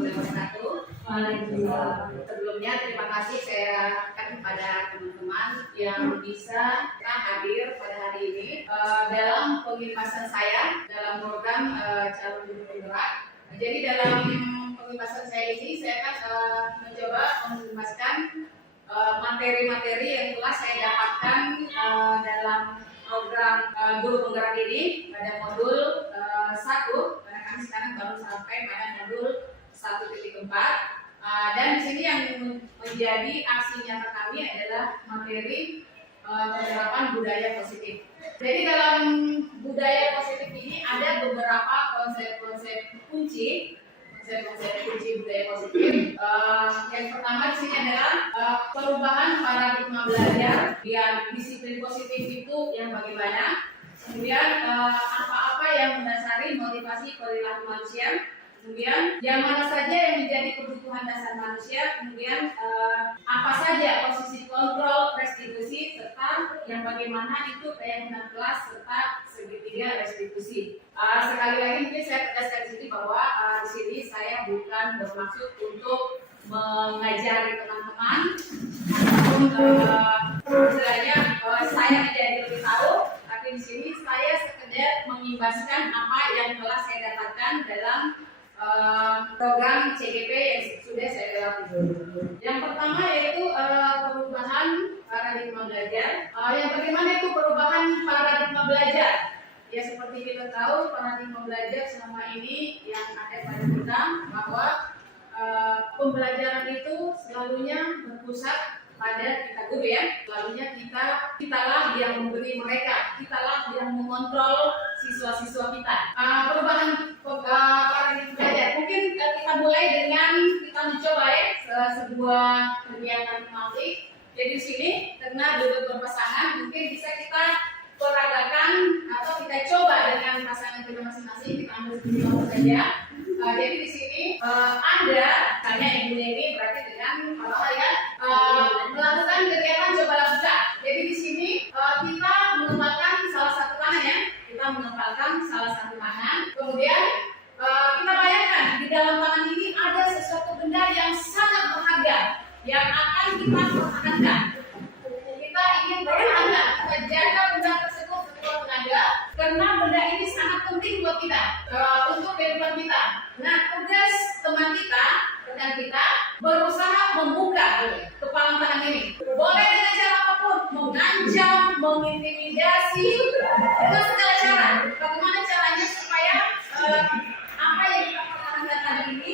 warahmatullahi wabarakatuh. Sebelumnya terima kasih saya kepada teman-teman yang bisa hadir pada hari ini dalam pembebasan saya dalam program calon guru penggerak. Jadi dalam pembebasan saya ini saya akan mencoba membebaskan materi-materi yang telah saya dapatkan dalam program guru penggerak ini pada modul 1, karena kami sekarang baru sampai pada modul 1.4. Dan di sini yang menjadi aksi nyata kami adalah materi penerapan budaya positif. Jadi dalam budaya positif ini ada beberapa konsep-konsep kunci budaya positif. Yang pertama di sini adalah perubahan paradigma belajar. Yang disiplin positif itu yang bagaimana? Kemudian apa-apa yang mendasari motivasi perilaku manusia. Kemudian yang mana saja yang menjadi kebutuhan dasar manusia. Kemudian apa saja posisi kontrol restitusi, serta yang bagaimana itu keyakinan kelas serta segitiga restitusi. Sekali lagi mungkin saya tegaskan di sini bahwa di sini saya bukan bermaksud untuk mengajari teman-teman ataupun istilahnya saya menjadi lebih tahu, tapi di sini saya sekedar mengimbaskan apa yang telah saya dapatkan dalam program CGP yang sudah saya lewati. Yang pertama yaitu perubahan paradigma belajar. Yang bagaimana itu perubahan paradigma belajar? Ya seperti kita tahu paradigma belajar selama ini yang ada pada kita bahwa pembelajaran itu selalunya berpusat pada kita guru ya. Selalunya kitalah yang memberi mereka, kitalah yang mengontrol siswa-siswa kita. Perubahan paradigma belajar. Mungkin kita mulai dengan kita mencoba ya sebuah kegiatan tematik. Jadi di sini karena duduk berpasangan mungkin bisa kita peragakan atau kita coba dengan pasangan kita masing-masing. Kita ambil satu saja. Jadi di sini Anda, tanya ibunya ini berarti dengan melakukan kegiatan coba lakukan. Jadi di sini kita mengembangkan salah satu tangan ya. Kita mengembangkan salah satu tangan. Kemudian kita bayangkan di dalam tangan ini ada sesuatu benda yang sangat berharga yang akan kita pertahankan. Kita ingin bertahan, kita jaga benda tersebut sekuat tenaga karena benda ini sangat penting buat kita untuk kehidupan kita. Nah, tugas teman kita, rekan kita berusaha membuka kepala tangan ini. Boleh dengan cara apapun, mengancam, mengintimidasi, dengan segala cara. Bagaimana caranya supaya apa yang kita pertahankan tadi ini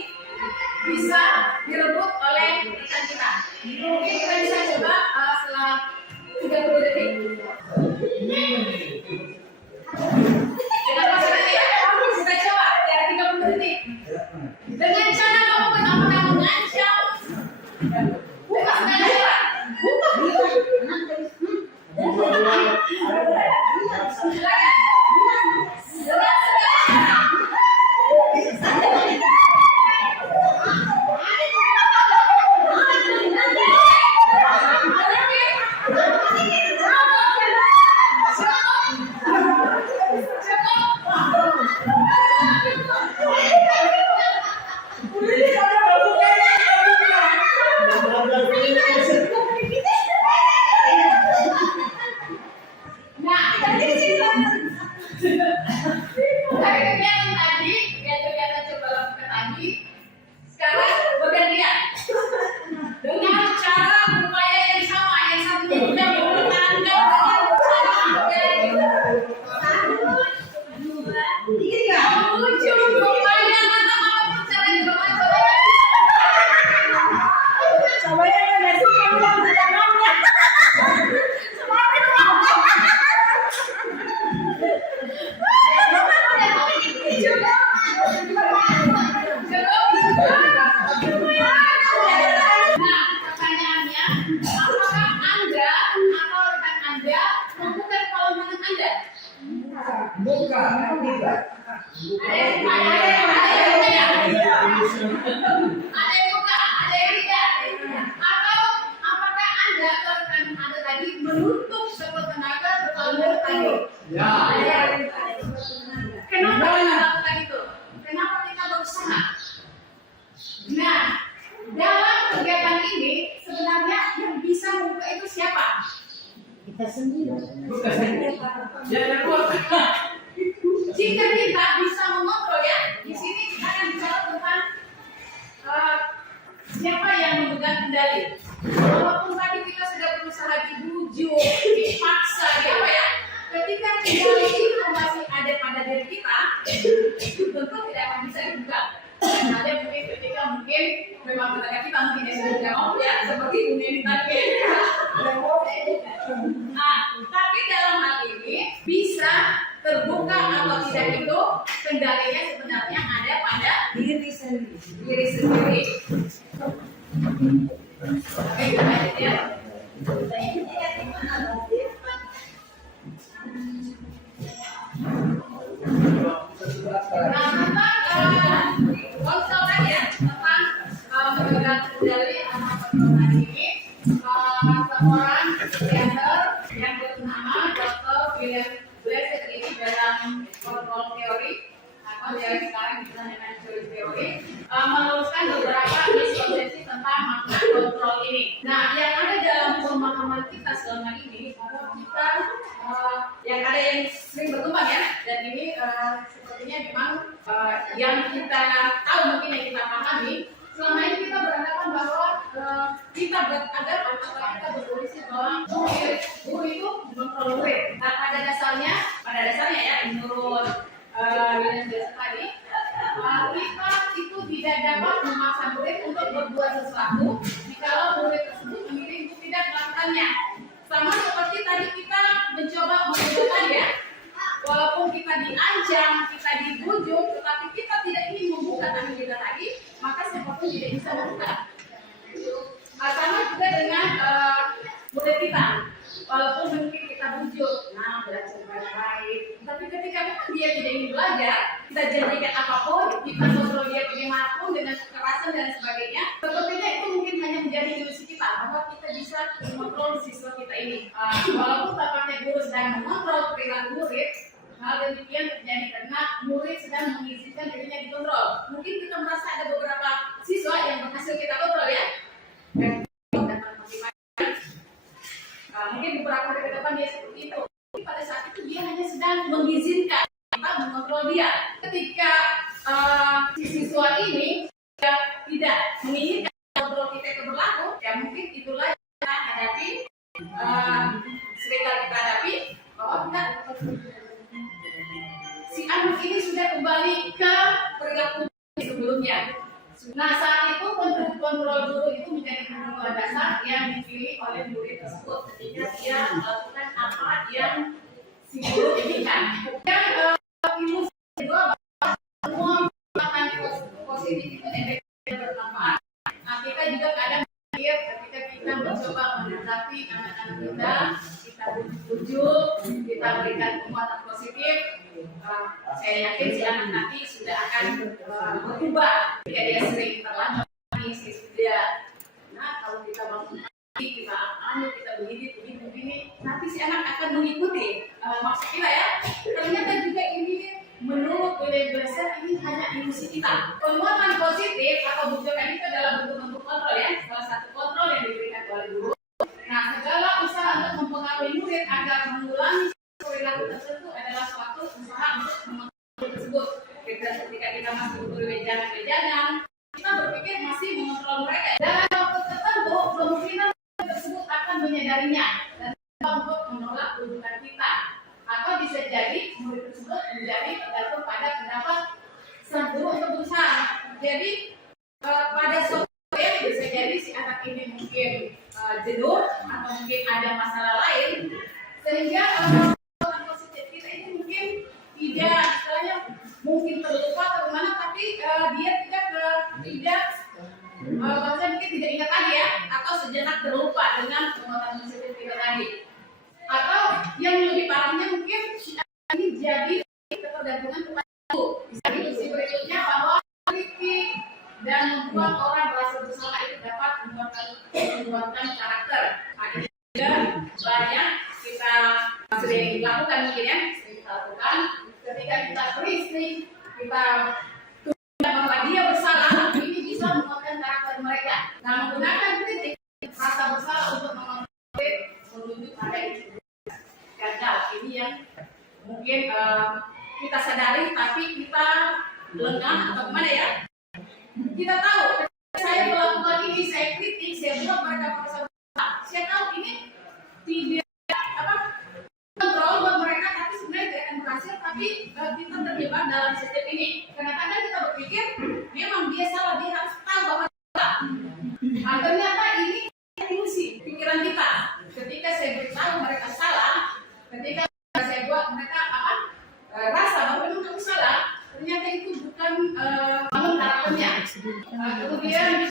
bisa direbut oleh rekan kita. Mungkin kita bisa coba setelah 30 detik. Dengan pasangan ya, kita coba ya 30 detik. Dengan cara apapun, mengancam, buka segala cara. membuka itu siapa? Kita sendiri. Bukan. Jangan lupa. Jika kita bisa mengontrol ya, di sini kita akan bicara tentang siapa yang memegang kendali. Walaupun tadi kita sudah berusaha dibujuk, dipaksa, apa ya? Ketika kendali itu masih ada pada diri kita, tentu tidak akan bisa dibuka. Dan ada mungkin ketika memang tenaga kita mungkin sudah mau ya, seperti mungkin tadi. Nah, tapi dalam hal ini bisa terbuka atau tidak itu kendalinya sebenarnya ada pada diri sendiri. Memegang kendali anak perempuan ini seorang psikiater yang bernama Dr. William Blessed ini dalam kontrol teori atau yang sekarang kita dengan teori meluruskan beberapa miskonsepsi tentang makna kontrol ini. Nah, yang ada dalam pemahaman kita selama ini bahwa kita yang ada yang sering berkembang ya, dan ini sepertinya memang yang kita tahu mungkin yang kita pahami. Selama ini kita beranggapan bahwa kita beranggapan atau kita berpolisi bahwa guru itu mengontrol murid. Nah, pada dasarnya ya menurut William Blessed tadi, kita itu tidak dapat memaksa murid untuk berbuat sesuatu jika murid tersebut memilih untuk tidak melakukannya. Sama seperti tadi kita mencoba menggunakan ya, walaupun kita diancam, kita dibujuk, tetapi kita tidak ingin membuka tangan kita tadi, maka siapapun tidak bisa membuka. Sama juga dengan murid kita, walaupun mungkin kita bujuk, nah belajar baik-baik, tapi ketika memang dia tidak ingin belajar, kita janjikan apapun, kita kontrol dia bagaimanapun dengan kekerasan dan sebagainya, sepertinya itu mungkin hanya menjadi ilusi kita bahwa kita bisa mengontrol siswa kita ini. Walaupun tampaknya guru sedang mengontrol perilaku murid, hal demikian terjadi karena murid sedang mengizinkan dirinya dikontrol. Mungkin kita merasa ada beberapa siswa yang berhasil kita kontrol ya. Mungkin beberapa hari ke depan dia seperti itu. Tapi pada saat itu dia hanya sedang mengizinkan kita mengontrol dia. Ketika si siswa ini tidak menginginkan kontrol kita itu berlaku, ya mungkin itulah yang kita hadapi, seringkali kita hadapi bahwa kita si anak ini sudah kembali ke perilaku sebelumnya. Nah, saat itu kontrol guru itu menjadi kebutuhan dasar yang dipilih oleh murid tersebut ketika dia melakukan apa yang si guru inginkan. Yang ilmu kedua bahwa semua tindakan positif itu efektif bermanfaat. Nah, kita juga kadang berpikir ketika kita mencoba menanggapi anak-anak kita bujuk, kita berikan penguatan positif. Saya yakin si anak nanti sudah akan berubah. Jika dia sering terlambat, sudah. Nah, kalau kita bangun pagi, kita begini, nanti si anak akan mengikuti. Maksud kita ya, ternyata juga ini menurut William Blessed ini hanya ilusi kita. Penguatan positif atau bujukan itu adalah bentuk-bentuk kontrol ya, salah satu kontrol yang diberikan oleh guru. Nah, segala usaha untuk mempengaruhi murid agar mengulangi perilaku tertentu adalah suatu usaha untuk mengontrol tersebut. Ketika kita masih berwejangan, kita berpikir masih mengontrol mereka. Dalam waktu tertentu, kemungkinan tersebut akan menyadarinya dan untuk menolak rujukan kita. Atau bisa jadi murid tersebut menjadi tergantung pada pendapat sang guru untuk berusaha. Jadi pada suatu yang bisa jadi si anak ini mungkin jenuh atau mungkin ada masalah lain sehingga positif kita ini mungkin tidak istilahnya mungkin terlupa atau kemana, tapi dia tidak bahkan mungkin tidak ingat lagi ya, atau sejenak terlupa dengan penguatan positif kita tadi. Atau yang lebih parahnya mungkin ini jadi ketergantungan kepada guru. Bisa ilusi berikutnya bahwa kritik dan membuat orang merasa bersalah itu dapat membuatkan karakter. Akhirnya juga banyak kita sering lakukan mungkin ya, sering kita lakukan ketika kita beristri, kita tunjukkan bahwa dia bersalah, ini bisa menguatkan karakter mereka. Nah, menggunakan kritik rasa bersalah untuk mengontrol mungkin kita sadari tapi kita lengah atau gimana ya. Kita tahu saya melakukan ini, saya kritik, saya buat mereka merasa bersalah. Saya tahu ini tidak kontrol buat mereka, tapi sebenarnya tidak akan berhasil. Tapi kita terjebak dalam sistem ini. Kadang-kadang kita berpikir memang dia salah, dia harus tahu bahwa salah. Ternyata ini ilusi pikiran kita. Ketika saya beritahu mereka salah, ketika saya buat mereka rasa bahwa memang kamu salah, ternyata itu bukan bangun harapannya. Kemudian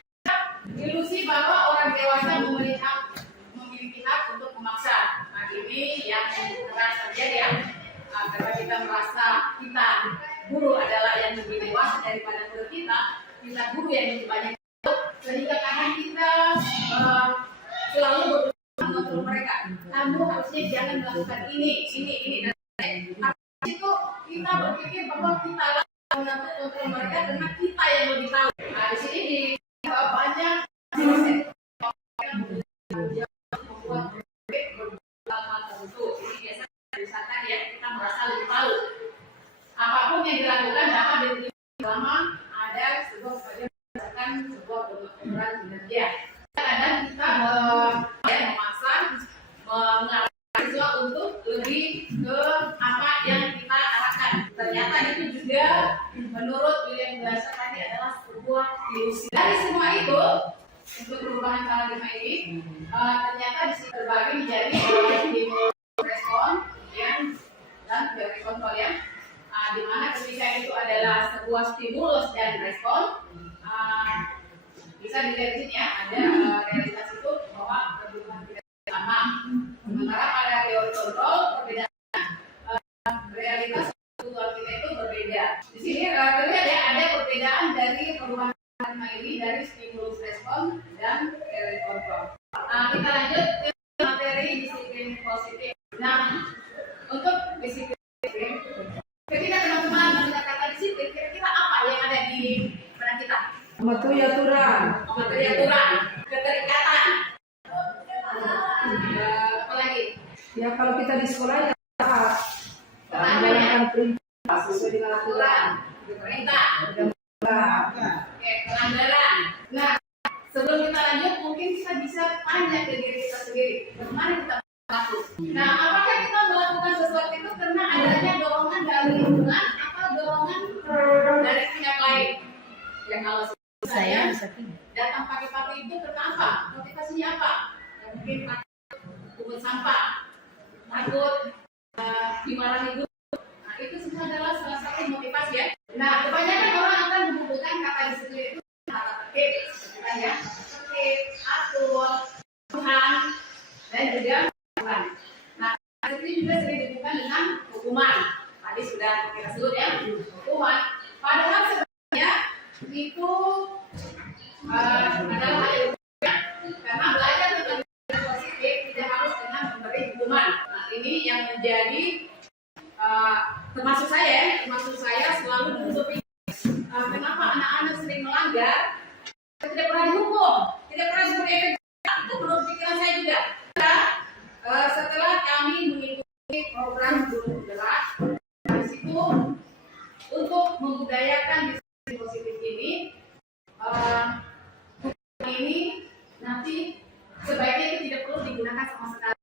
ilusi bahwa orang dewasa memiliki hak untuk memaksa. Nah ini yang keras terjadi ya. Karena kita merasa kita guru adalah yang lebih dewasa daripada guru kita guru yang lebih banyak tahu, sehingga kadang kita selalu berusaha mengontrol mereka. Kamu harusnya jangan melakukan ini dan itu kita berpikir bahwa kita lah mengontrol mereka karena kita yang lebih tahu. Nah di sini di banyak membuat hal tertentu. Ini biasa misalkan ya kita merasa lebih tahu. Apapun yang dilakukan dapat diterima selama ada sebuah sebagian berdasarkan sebuah pengaturan kinerja. Kadang kita memaksa mengarahkan siswa untuk lebih ke apa yang kita arahkan. Ternyata itu juga menurut William Glasser tadi adalah sebuah ilusi. Dari semua itu untuk perubahan paradigma ini ternyata bisa terbagi menjadi stimulus respon dan teori kontrol ya. Di mana ketika itu adalah sebuah stimulus dan respon, bisa dilihat di sini ya, ada realitas itu bahwa perubahan tidak sama. Sementara pada teori kontrol perbedaan realitas kebutuhan kita itu berbeda. Di sini terlihat ya ada perbedaan dari perubahan paradigma ini dari stimulus respon dan teori kontrol. Kita lanjut ke materi disiplin positif. Nah, untuk disiplin ketika teman-teman mendengar kata disiplin, kira-kira apa yang ada di benak kita? Mematuhi aturan, keterikatan. Apa lagi? ya kalau kita di sekolah ya taat, Menjalankan perintah sesuai dengan aturan. perintah. Oke, pelanggaran. Nah, sebelum kita lanjut, mungkin kita bisa tanya ke diri kita sendiri, bagaimana kita melakukan. Nah, apakah kita melakukan sesuatu itu karena adanya dorongan dari lingkungan atau dorongan dari pihak lain? Ya kalau saya datang pagi-pagi itu karena apa? Motivasinya apa? Ya, mungkin takut sampah, takut dimarahi guru. Nah, itu semua adalah salah satu motivasi ya. Nah, kebanyakan orang akan menghubungkan kata disiplin itu kata tertib, ya, tertib, atur, Tuhan, dan juga Tuhan. Nah, ini juga sering dihubungkan dengan hukuman. Tadi sudah kita sebut ya, hukuman. Padahal sebenarnya itu adalah hal yang berbeda. Karena belajar tentang positif tidak harus dengan memberi hukuman. Nah, ini yang menjadi termasuk saya selalu berpikir kenapa anak-anak sering melanggar tidak pernah dihukum, tidak pernah diberi efek jerah. Itu menurut pikiran saya juga. Setelah kami mengikuti program Guru Gerak, di situ untuk membudayakan disiplin positif ini nanti sebaiknya itu tidak perlu digunakan sama sekali.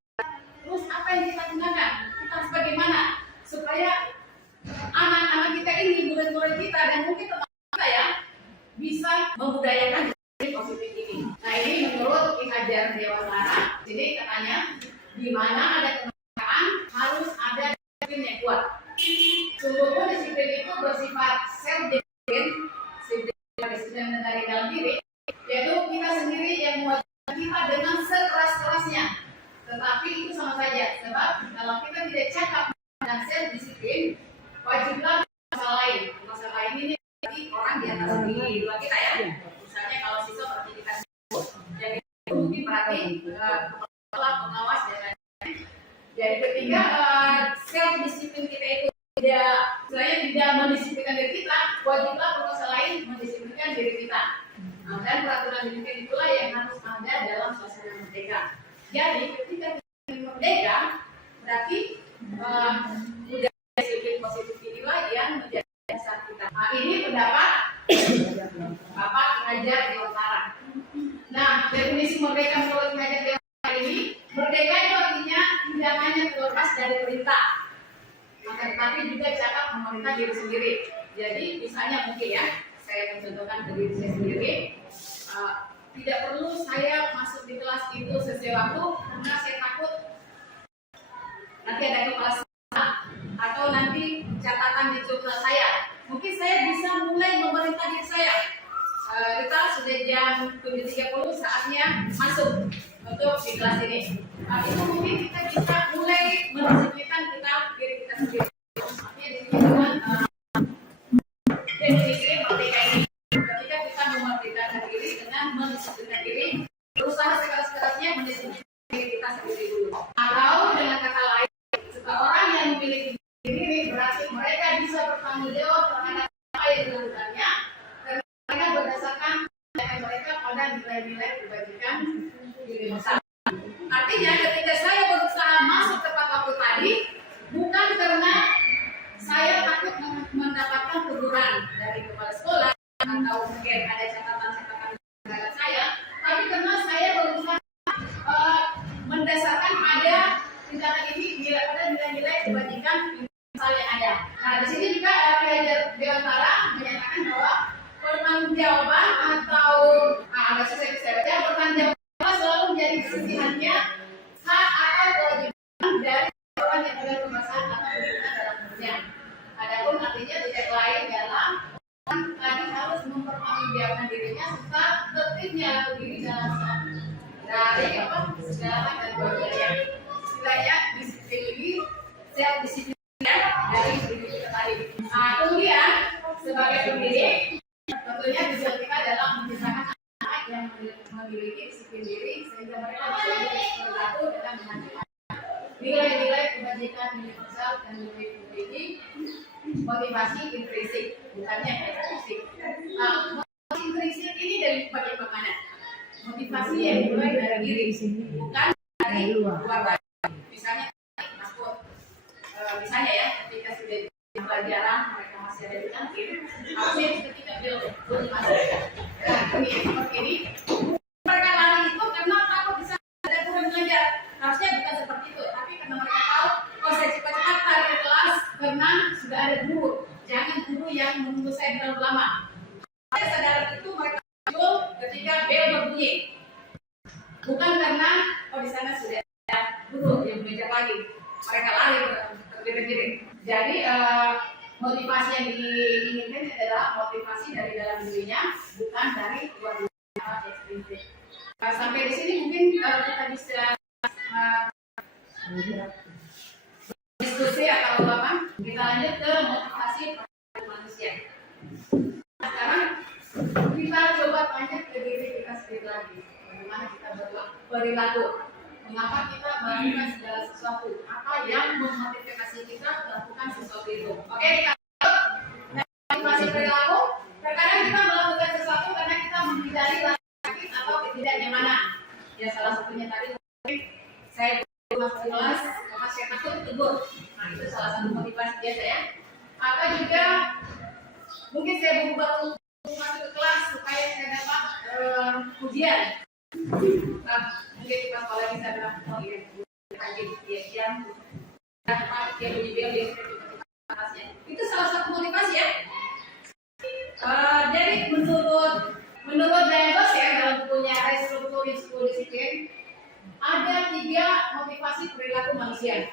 Terus apa yang kita gunakan? Kita harus bagaimana supaya anak-anak kita ini, murid-murid kita dan mungkin teman kita ya bisa membudayakan disiplin positif ini. Nah ini menurut Ki Hajar Dewantara, jadi katanya di mana ada kemampuan harus ada disiplin yang kuat. Sungguh disiplin itu bersifat self-discipline, disiplin dari dalam diri, yaitu kita sendiri yang mewajibkan kita dengan sekeras-kerasnya. Tetapi itu sama saja, sebab kalau kita tidak cakap dan self-disiplin, wajiblah masalah lain. Masalah lain ini jadi orang di atas di luar kita ya. Misalnya kalau siswa berarti kita jadi mungkin berarti kepala pengawas dan lain-lain. Jadi ketika self-disiplin kita itu tidak mendisiplinkan diri kita, wajiblah penguasa lain mendisiplinkan diri kita. Dan peraturan demikian itulah yang harus ada dalam suasana merdeka. Jadi ketika kita merdeka, berarti budaya definisi merdeka menurut Kajian Dewan ini, merdeka itu artinya tidak hanya terlepas dari perintah, maka tetapi juga cara memerintah diri sendiri. Jadi misalnya mungkin ya, saya mencontohkan ke diri saya sendiri, tidak perlu saya masuk di kelas itu sesuai waktu karena saya takut nanti ada kepala sekolah atau nanti catatan di jurnal saya. Mungkin saya bisa mulai memerintah diri saya. Kita sudah jam 7.30 saatnya masuk untuk di kelas ini. Itu mungkin kita bisa mulai mendisiplinkan diri kita sendiri. Artinya disiplinkan definisi merdeka ini. Ketika kita memerdekakan diri dengan mendisiplinkan diri, berusaha sekeras-kerasnya mendisiplinkan diri kita sendiri dulu. Atau dengan kata lain, seseorang yang memiliki diri berarti mereka bisa bertanggung jawab terhadap apa yang dilakukannya. Mereka berdasarkan mereka pada nilai-nilai kebajikan diri besar. Artinya ketika saya berusaha masuk tepat waktu tadi, bukan karena saya takut mendapatkan teguran dari kepala sekolah atau mungkin ada catatan-catatan terhadap saya, tapi karena saya berusaha mendasarkan pada tindakan ini pada nilai-nilai kebajikan misal yang ada. Nah di sini juga Dewantara menyatakan bahwa pertanggungjawaban atau agak susah saya baca, pertanggungjawaban selalu menjadi kesedihannya hak atau kewajiban dari orang yang ada pembahasan atau berhubungan dalam kerja. Adapun artinya tidak lain dalam tadi harus mempertanggungjawabkan dirinya serta tertibnya diri dalam dari segala dan kewajibannya. Istilahnya disiplin ini, self disiplin dari diri kita tadi. Nah kemudian sebagai pendidik tentunya tujuan kita dalam membesarkan anak yang memiliki disiplin diri sehingga mereka bisa berlaku dalam menjalankan nilai-nilai kebajikan universal dan memiliki motivasi intrinsik, bukannya ekstrinsik. Motivasi intrinsik ini dari bagaimana? Motivasi yang dimulai dari diri, bukan dari luar. Misalnya, misalnya ya, ketika sudah pelajaran mereka masih ada di kantin, harusnya ketika belum masuk. Nah, ini seperti ini. Mereka lari itu karena takut bisa ada kurang belajar. Harusnya bukan seperti itu, tapi karena mereka tahu, kalau saya cepat-cepat lari ke kelas karena sudah ada guru. Jangan guru yang menunggu saya terlalu lama. Saya sadar itu mereka muncul ketika bel berbunyi. Bukan karena di sana sudah ada guru yang belajar lagi. Mereka lari tergiring-giring. Jadi motivasi yang diinginkan adalah motivasi dari dalam dirinya, bukan dari luar ekstrinsik. Sampai di sini mungkin kita bisa diskusi atau apa? Kita lanjut ke motivasi manusia. Sekarang kita coba tanya ke diri kita sendiri lagi, bagaimana kita berperilaku, mengapa kita melakukan segala sesuatu, apa yang memotivasi kita melakukan sesuatu itu. Oke, kita motivasi perilaku. Terkadang kita melakukan sesuatu karena kita menghindari sakit atau ketidaknyamanan. Ya salah satunya tadi saya masuk kelas, karena saya takut tegur. Nah itu salah satu motivasi biasa ya. Atau juga mungkin saya baru masuk ke kelas supaya saya dapat ujian. Nah mungkin di sekolah bisa dalam kajian jam dapat dia itu salah satu motivasi ya. Jadi menurut Dayagos ya dalam bukunya Restrukturing School Discipline ada 3 motivasi perilaku manusia.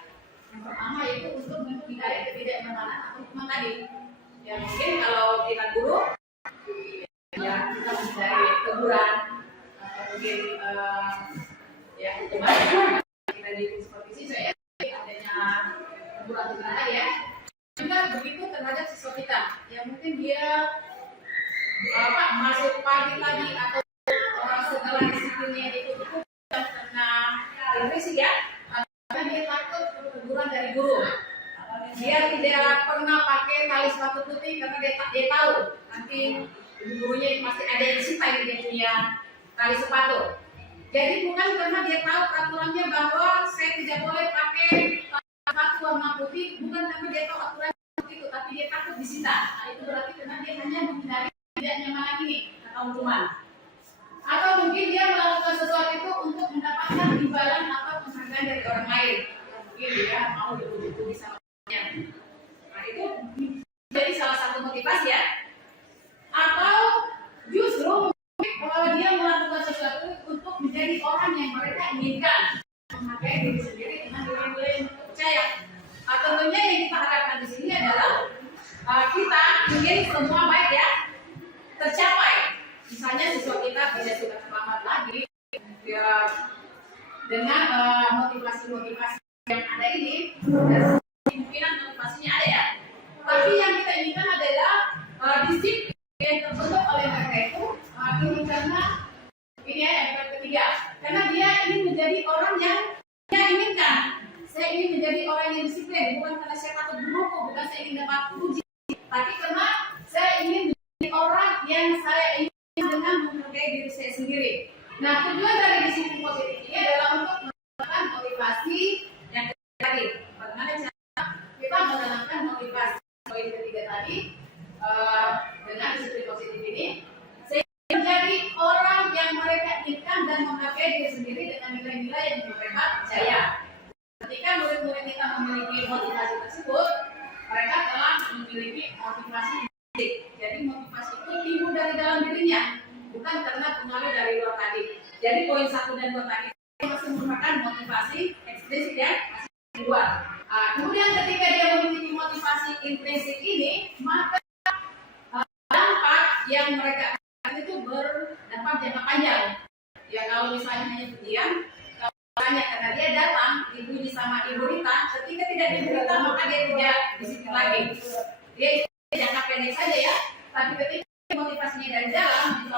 Yang pertama yaitu untuk menghindari ketidaknyamanan atau hukuman tadi. Ya mungkin kalau kita guru, ya kita menghindari teguran atau mungkin ya hukuman kita di seperti siswa ya adanya teguran ya. Juga begitu terhadap siswa kita yang mungkin dia masuk pagi tadi atau segala disiplinnya itu karena intrisi ya, karena dia takut teguran dari guru. Dia tidak pernah pakai tali sepatu putih karena dia tahu nanti gurunya pasti ada yang sipai dia punya tali sepatu. Jadi bukan karena dia tahu peraturannya bahwa saya tidak boleh pakai sepatu warna putih, bukan karena dia tahu aturan itu, tapi dia takut disita. Nah, itu berarti karena dia hanya menghindari tidak nyamanan ini atau hukuman. Atau mungkin dia melakukan masukan dari orang lain. Mungkin dia mau dipuji sama temannya. Nah itu jadi salah satu motivasi ya. Atau justru dia melakukan sesuatu untuk menjadi orang yang mereka inginkan, memakai diri sendiri dengan nilai-nilai yang percaya. Tentunya yang kita harapkan di sini adalah kita ingin semua baik ya tercapai. Misalnya siswa kita tidak sudah selamat lagi ya, dengan motivasi-motivasi yang ada ini, dan kemungkinan motivasinya ada ya. Tapi yang kita inginkan adalah disiplin yang terbentuk oleh mereka itu ini karena ini ya yang ketiga, karena dia ingin menjadi orang yang dia inginkan. Saya ingin menjadi orang yang disiplin, bukan karena saya takut buku, bukan saya ingin dapat puji, tapi karena saya ingin menjadi orang yang saya ingin dengan menghargai diri saya sendiri. Nah, tujuan dari disiplin positif ini adalah untuk menanamkan motivasi yang tadi. Bagaimana cara kita menanamkan motivasi poin ketiga tadi dengan disiplin positif ini, sehingga menjadi orang yang mereka inginkan dan menghargai diri sendiri dengan nilai-nilai yang mereka percaya. Ketika murid-murid kita memiliki motivasi tersebut, mereka telah memiliki motivasi fisik. Jadi motivasi itu timbul dari dalam dirinya, bukan karena pengaruh dari luar tadi. Jadi poin 1 dan 2 tadi masih merupakan motivasi eksplisit ya, masih di luar. Kemudian ketika dia memiliki motivasi intrinsik ini, maka dampak yang mereka itu berdampak jangka panjang. Ya kalau misalnya hanya pujian, hanya karena dia datang dipuji sama Ibu Rita, ketika tidak dipuji Rita maka dia tidak disiplin lagi. Dia jangka pendek saja ya, tapi ketika motivasinya dari dalam,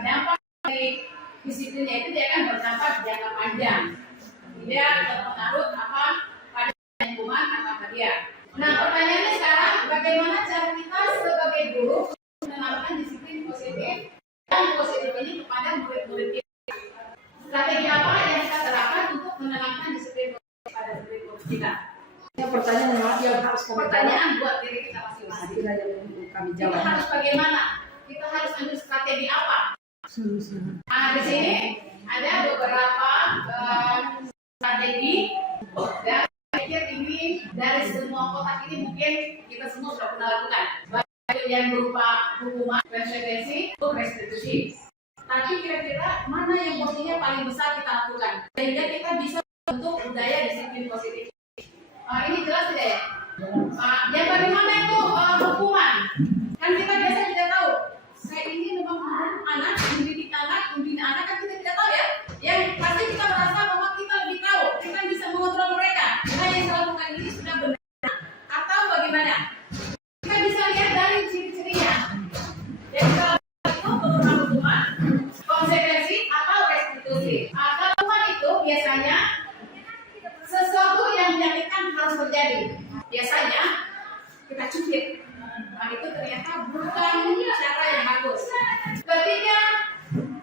dampak dari disiplinnya itu dia akan berdampak jangka panjang. Tidak terpengaruh apa pada lingkungan apa dia. Nah pertanyaannya sekarang, bagaimana cara kita sebagai guru menanamkan disiplin positif dan positif ini kepada murid-murid kita? Strategi apa yang kita terapkan untuk menanamkan disiplin positif pada murid-murid kita? Ya, pertanyaan yang harus kami Pertanyaan buat diri kita masing-masing. Kira yang kami Kita jawab. harus bagaimana? Kita harus ambil strategi apa? Di sini ada beberapa strategi dan saya pikir ini dari semua kotak ini mungkin kita semua sudah pernah lakukan. Baik yang berupa hukuman, konsekuensi, atau restitusi. Tapi kira-kira mana yang posisinya paling besar kita lakukan sehingga kita bisa bentuk budaya disiplin positif. Ini jelas tidak ya? Yang bagaimana itu hukuman? Kan kita biasa tidak tahu. Saya ini memang anak, membina anak kan kita tidak tahu ya. Yang pasti kita merasa bahwa kita lebih tahu, kita bisa mengontrol mereka. Nah yang saya lakukan ini sudah benar. Atau bagaimana? Kita bisa lihat dari ciri-cirinya. Yang kita lakukan itu berupa hukuman, konsekuensi atau restitusi. Kalau hukuman itu biasanya sesuatu yang menyakitkan harus terjadi. Biasanya kita cubit. Nah itu ternyata bukan cara yang bagus. Ketika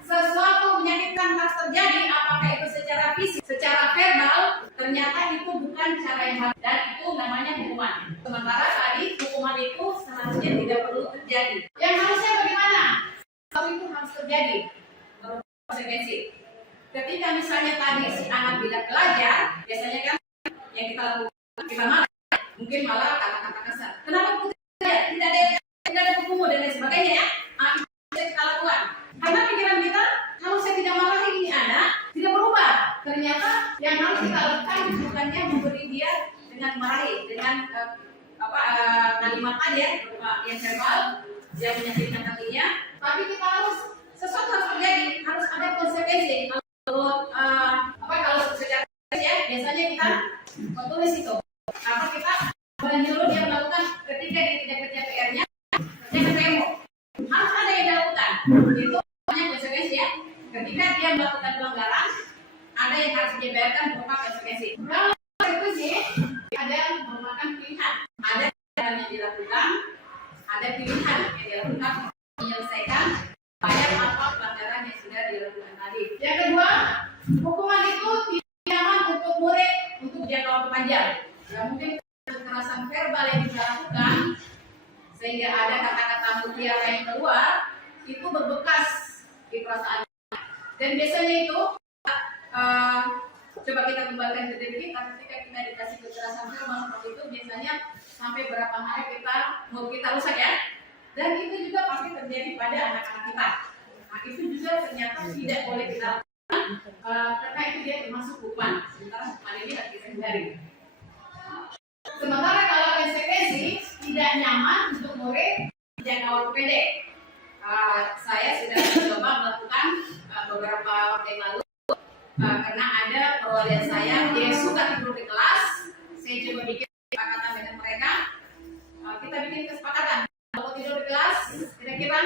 sesuatu menyakitkan harus terjadi, apakah itu secara fisik, secara verbal, ternyata itu bukan cara yang bagus dan itu namanya hukuman. Sementara tadi hukuman itu seharusnya tidak perlu terjadi. Yang harusnya bagaimana? Kalau itu harus terjadi, konsekuensi. Ketika misalnya tadi si anak tidak belajar, biasanya kan yang kita lakukan kita marah, mungkin malah kata-kata kasar. Kenapa tidak ada hukum dan lain sebagainya ya? Itu kita lakukan. Karena pikiran kita, kalau saya tidak marahi ini anak, tidak berubah. Ternyata yang harus kita lakukan bukannya memberi dia dengan marahi, dengan kalimat tadi ya, yang verbal, yang menyakitkan hatinya. Tapi kita harus sesuatu harus terjadi, harus ada konsekuensi. Kalau secara ya, biasanya kita menulis itu. Apa kita menyuruh dia melakukan ketika dia tidak kerja PR-nya, kerja ke demo. Harus ada yang dilakukan. Itu namanya konsekuensi ya. Ketika dia melakukan pelanggaran, ada yang harus dibayarkan berupa konsekuensi. Kalau restitusi, ada yang merupakan pilihan. Ada yang dilakukan, ada pilihan yang dilakukan menyelesaikan bayar apa pelanggaran yang sudah dilakukan tadi. Yang kedua, hukuman itu tidak nyaman untuk murid untuk jangka waktu panjang. Ya, mungkin kekerasan verbal yang kita lakukan sehingga ada kata-kata mutiara yang keluar itu berbekas di perasaan. Dan biasanya itu Coba kita kembalikan ke diri kita ketika kita dikasih kekerasan verbal seperti itu, biasanya sampai berapa hari mood kita rusak ya. Dan itu juga pasti terjadi pada anak-anak kita. Nah, itu juga ternyata tidak boleh kita lakukan karena itu dia termasuk hukuman. Sementara hukuman ini harus kita hindari. Sementara kalau konsekuensi tidak nyaman untuk murid jangka waktu pendek. Saya sudah mencoba melakukan beberapa waktu yang lalu karena ada perwalian saya yang suka tidur di kelas. Saya coba bikin kesepakatan dengan mereka. Kita bikin kesepakatan kalau tidur di kelas kira-kira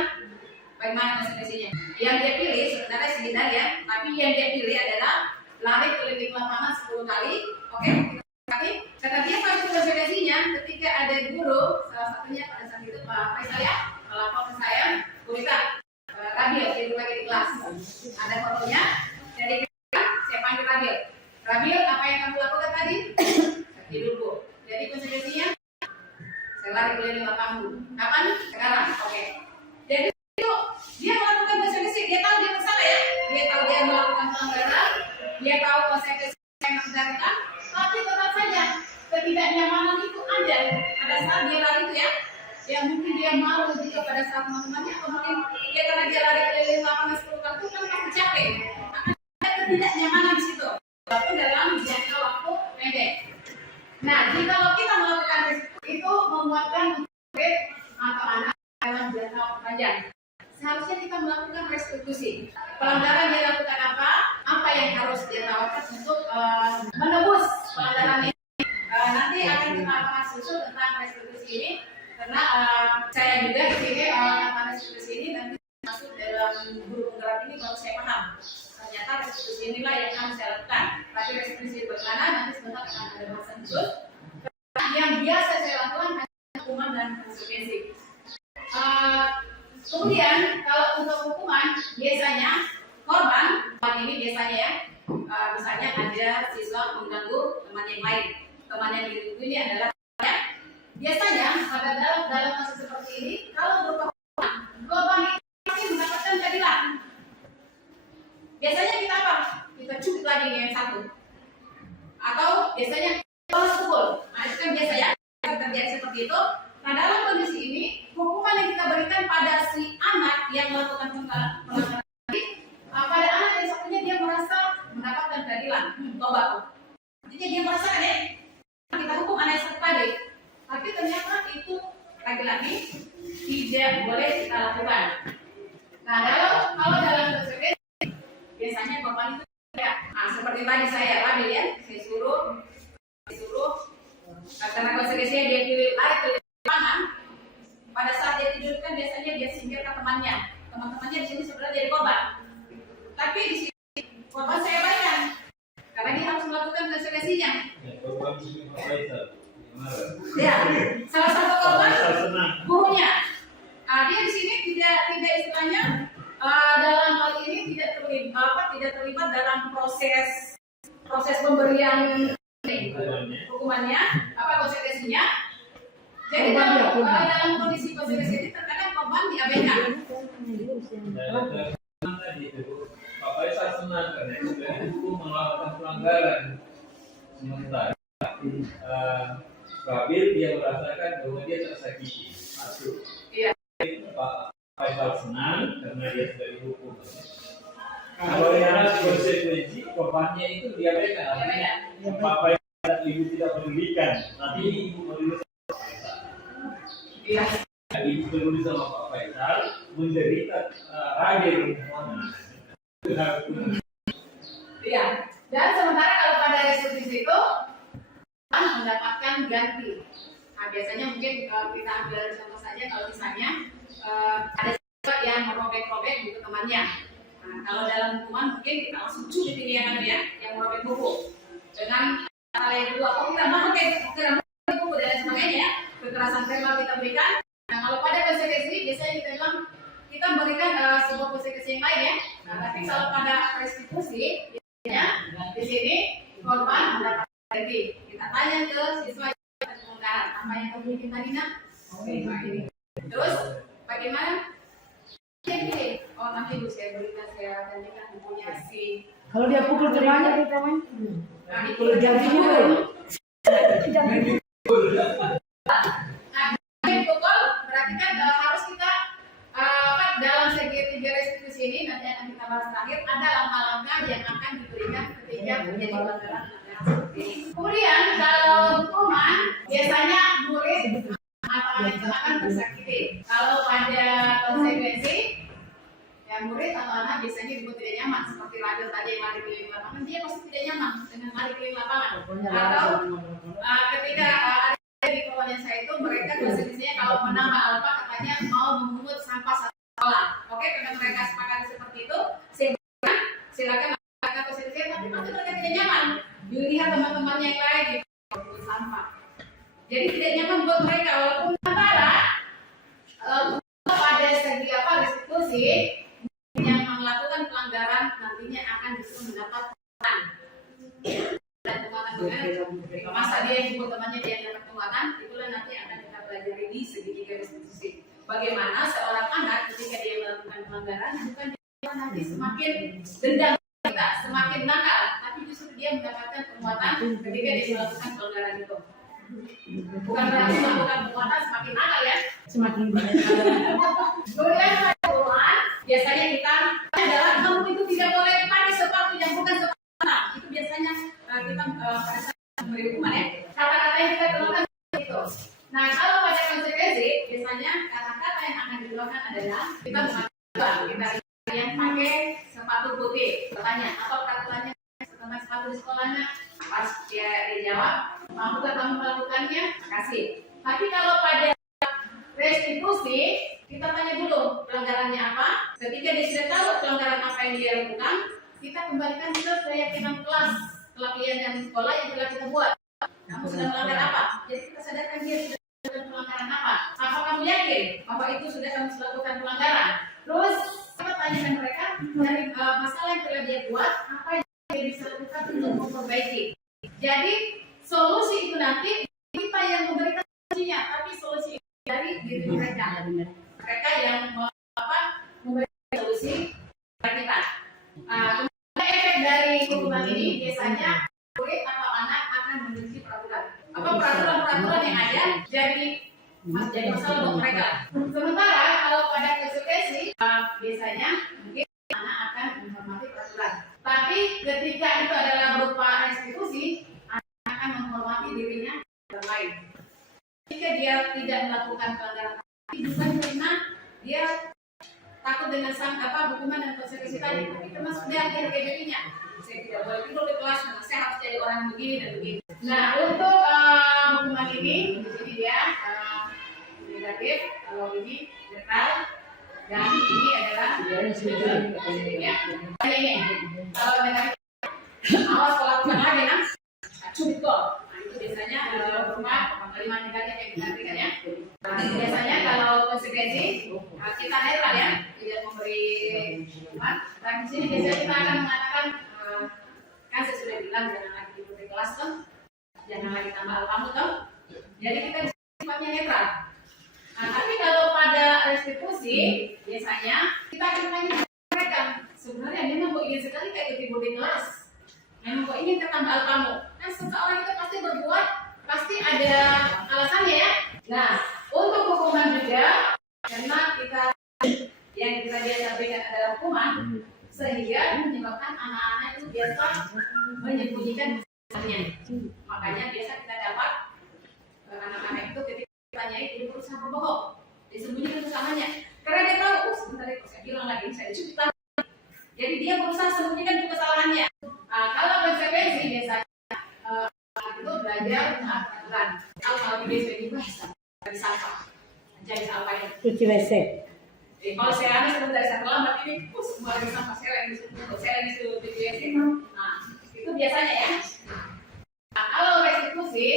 bagaimana konsekuensinya. Yang dia pilih sebenarnya sekedar ya, tapi yang dia pilih adalah lari keliling lapangan 10 kali. Oke? Tapi kata dia tahu konsekuensinya ketika ada guru, salah satunya pada saat itu Pak Faisal ya, melapor ke saya, Burita, Rabil tidur lagi di kelas. Ada fotonya, jadi saya panggil Rabil. Rabil, apa yang kamu lakukan tadi? Tidur Bu. Jadi konsekuensinya, saya lari keliling lapangan. Kapan? Sekarang. Oke. Jadi itu dia melakukan konsekuensi, dia tahu dia bersalah ya, dia tahu dia melakukan pelanggaran, dia tahu konsekuensi yang menggunakan. Tapi tetap saja ketidaknyamanan itu ada pada saat dia lari itu ya. Yang mungkin dia malu juga pada saat teman-temannya, atau mungkin dia karena dia lari keliling lapangan 10 kali itu kan pasti capek. Akan ada ketidaknyamanan di situ. Tapi dalam jangka waktu pendek. Nah, jika kita melakukan itu menguatkan murid atau anak dalam jangka waktu panjang. Seharusnya kita melakukan restitusi. Pelanggaran dia lakukan apa? Apa yang harus dia tawarkan untuk menebus pelanggaran ini? Nanti akan kita bahas khusus tentang restitusi ini, karena saya juga di sini tentang restitusi ini nanti masuk dalam guru penggerak ini baru saya paham. Ternyata restitusi inilah yang harus saya lakukan. Tapi restitusi bagaimana nanti sebentar akan ada bahasan khusus. Yang biasa saya lakukan hanya hukuman dan konsekuensi. Kemudian kalau untuk hukuman biasanya korban ini biasanya ya misalnya ada siswa mengganggu teman yang lain, teman yang diganggu ini adalah ya. Biasanya pada dalam kasus seperti ini kalau berupa korban ini pasti mendapatkan keadilan. Biasanya kita apa? Kita cubit lagi yang satu, atau biasanya balas pukul. Nah itu kan biasa ya terjadi seperti itu. Nah dalam kondisi ini hukuman yang kita berikan pada si anak yang melakukan pelanggaran tadi, pada anak yang satunya dia merasa mendapatkan keadilan, tobat. Jadi dia merasakan ya, kita hukum anak yang satu tadi, tapi ternyata itu lagi-lagi tidak boleh kita lakukan. Nah kalau dalam konsekuensi biasanya korban itu ya, seperti tadi saya Rabil ya, saya suruh karena konsekuensinya dia pilih lari ke lapangan. Pada saat dia tidur kan biasanya dia singkirkan teman-temannya di sini sebenarnya jadi korban. Tapi di sini korban saya bayar karena dia harus melakukan konsekuensinya. Ya, salah satu korban gurunya. Dia di sini tidak istilahnya dalam hal ini tidak terlibat dalam proses pemberian hukumannya, apa konsekuensinya. Jadi kalau dalam kondisi konsekuensi ini terkadang korban diabaikan. Pak Faisal senang karena itu melakukan pelanggaran. Sementara Rabil dia merasakan bahwa dia tersakiti. Masuk. Iya. Pak Faisal senang karena dia sudah dihukum. Kalau yang konsekuensi korbannya itu diabaikan. Artinya Pak Faisal ibu tidak pedulikan. Nanti ibu peduli. Iya. Ibu peduli sama Pak Faisal menderita Rabil. Iya. Dan sementara kalau pada restitusi itu mendapatkan ganti. Nah, biasanya mungkin kita ambil contoh saja kalau misalnya ada siswa yang merobek-robek buku temannya. Nah, kalau dalam hukuman mungkin kita langsung cubit ini yang merobek buku. Dengan hal yang kedua, kita memakai buku dan sebagainya, kekerasan verbal kita berikan. Nah, kalau pada konsekuensi biasanya kita bilang kita memberikan sebuah konsekuensi yang lain ya. Nah, tapi kalau pada restitusi biasanya di sini korban mendapatkan ganti. Kita tanya ke siswa yang pelanggaran apa yang kamu bikin tadi nak? Oke, ini. Terus bagaimana? Oh nanti Bu saya berikan saya gantikan bukunya. punya si. Kalau dia pukul temannya, Nah, itu kalau dia pukul, pukul berarti kan harus kita dalam segitiga restitusi ini nanti akan kita bahas terakhir ada langkah-langkah yang akan diberikan ketika terjadi pelanggaran seperti ini. Kemudian kalau hukuman biasanya murid atau anak itu akan tersakiti. Kalau pada konsekuensi ya murid atau anak biasanya dibuat tidak nyaman seperti Radel tadi yang lari keliling lapangan, dia pasti tidak nyaman dengan lari keliling lapangan. Atau ketika ada di kawanan saya itu mereka biasanya kalau menambah alfa katanya mau memungut sampah sekolah. Oke, karena mereka sepakat seperti itu, silakan mereka konsekuensi, tapi pasti mereka tidak nyaman. Dilihat teman-temannya yang lain di sampah. Jadi tidak nyaman buat mereka walaupun antara pada segi restitusi yang melakukan pelanggaran nantinya akan justru mendapat penguatan. Dan penguatan masa dia yang buat temannya dia dapat penguatan, itulah nanti akan kita pelajari di segitiga restitusi. Bagaimana seorang anak ketika dia melakukan pelanggaran bukan dia nanti semakin dendam kita, semakin nakal, tapi justru dia mendapatkan penguatan ketika dia melakukan pelanggaran itu. Bukan berarti melakukan penguatan semakin nakal ya, semakin banyak. Kemudian hukuman biasanya kita adalah kamu itu tidak boleh pakai sepatu yang bukan sepatu anak. Itu biasanya kita pada saat memberi hukuman ya. Kata-kata yang kita keluarkan itu. Nah kalau pada konsekuensi biasanya kata-kata yang akan dikeluarkan adalah kita mengatakan kita yang pakai sepatu putih. Bertanya apa peraturannya tentang sepatu di sekolahnya? Pas dia dijawab, mampukah kamu melakukannya? Makasih. Tapi kalau pada restitusi kita tanya dulu pelanggarannya apa. Ketika dia sudah tahu pelanggaran apa yang dia lakukan, kita kembalikan ke keyakinan kelas pelatihan sekolah yang telah kita buat. Kamu sudah melanggar apa? Jadi kita sadarkan dia sudah melakukan pelanggaran apa. Apa kamu yakin bahwa itu sudah kamu melakukan pelanggaran? Terus kita tanyakan mereka dari masalah yang telah dia buat, apa yang dia bisa lakukan untuk memperbaiki. Jadi solusi itu nanti kita yang memberikan solusinya, tapi solusi dari diri mereka. Mereka yang memberikan solusi kepada kita. Kemudian efek dari hukuman ini biasanya murid atau anak akan memiliki peraturan. Apa peraturan-peraturan yang ada jadi masalah untuk mereka. Sementara kalau pada konsekuensi biasanya mungkin anak akan menghormati peraturan. Tapi ketika itu adalah berupa restitusi, anak akan menghormati dirinya dan lain. Jika dia tidak melakukan pelanggaran bukan karena dia takut dengan hukuman dan konsekuensi tadi, tapi termasuk dia harga dirinya. Saya tidak boleh tidur di kelas karena saya harus jadi orang begini dan begini. Nah untuk hukuman ini di sini dia negatif, kalau ini netral, dan ini adalah ya. Ini kalau negatif awas kalau lakukan lagi nah cukup. Itu biasanya berupa kalimat negatif yang kita berikan ya. Nah, biasanya kalau konsekuensi kita netral ya, tidak memberi hukuman. Dan di sini biasanya kita akan mengatakan kan saya sudah bilang jangan lagi tidur di kelas tuh, jangan lagi tambah kamu tuh. Jadi kita sifatnya netral. Nah, tapi kalau pada restitusi biasanya kita akan tanya mereka sebenarnya dia mau ingin sekali kayak tidur di kelas. Memang kok ingin ketambah kamu. Kan seseorang itu pasti berbuat, pasti ada alasannya ya. Nah, untuk hukuman juga, karena kita yang kita biasa berikan adalah hukuman, sehingga menyebabkan anak-anak itu biasa menyembunyikan kesalahannya. Makanya biasa kita dapat anak-anak itu ketika ditanyai dia berusaha berbohong, disembunyikan kesalahannya. Karena dia tahu, sebentar itu saya bilang lagi, saya cukup tahu. Jadi dia berusaha sembunyikan kesalahannya. Kalau konsekuensi biasanya itu belajar peraturan. Kalau biasa juga dari sampah, jadi sampah yang Cuci WC. kalau saya sudah dari sampah lambat ini, semua dari sampah saya lagi suruh cuci WC. Nah itu biasanya ya. Nah, kalau restitusi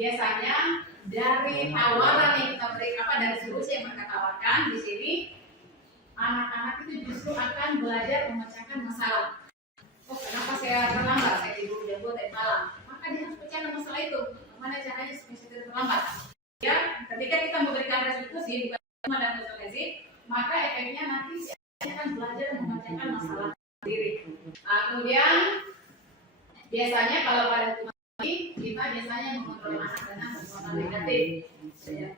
biasanya dari tawaran yang kita berikan dari solusi yang mereka tawarkan di sini, anak-anak itu justru akan belajar memecahkan masalah. Oh, kenapa saya terlambat? Saya tidur jam 2 tadi malam. Maka dia harus pecahkan masalah itu. Bagaimana caranya supaya saya terlambat? Ya, ketika kita memberikan restitusi bukan cuma dan konsekuensi, maka efeknya nanti saya akan belajar memecahkan masalah. diri. Kemudian biasanya kalau pada hukuman ini kita biasanya mengontrol anak dengan perbuatan negatif.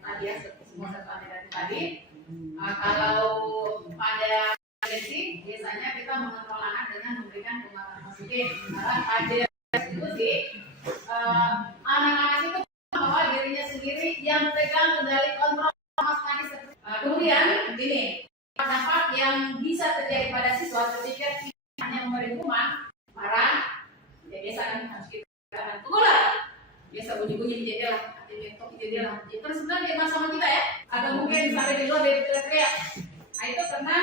Tadi ya semua serta negatif tadi. Kalau pada agresi biasanya kita mengontrol anak dengan memberikan penguatan positif. Karena pada itu sih anak-anak itu bahwa dirinya sendiri yang pegang kendali kontrol sama sekali. Kemudian begini, dampak yang bisa terjadi pada siswa ketika hanya memberi hukuman, marah, ya biasa kan harus kita tunggu lah, biasa bunyi-bunyi di jendela, atau di jendela. Itu sebenarnya dia sama kita ya, atau mungkin sampai di luar dia teriak. Nah itu karena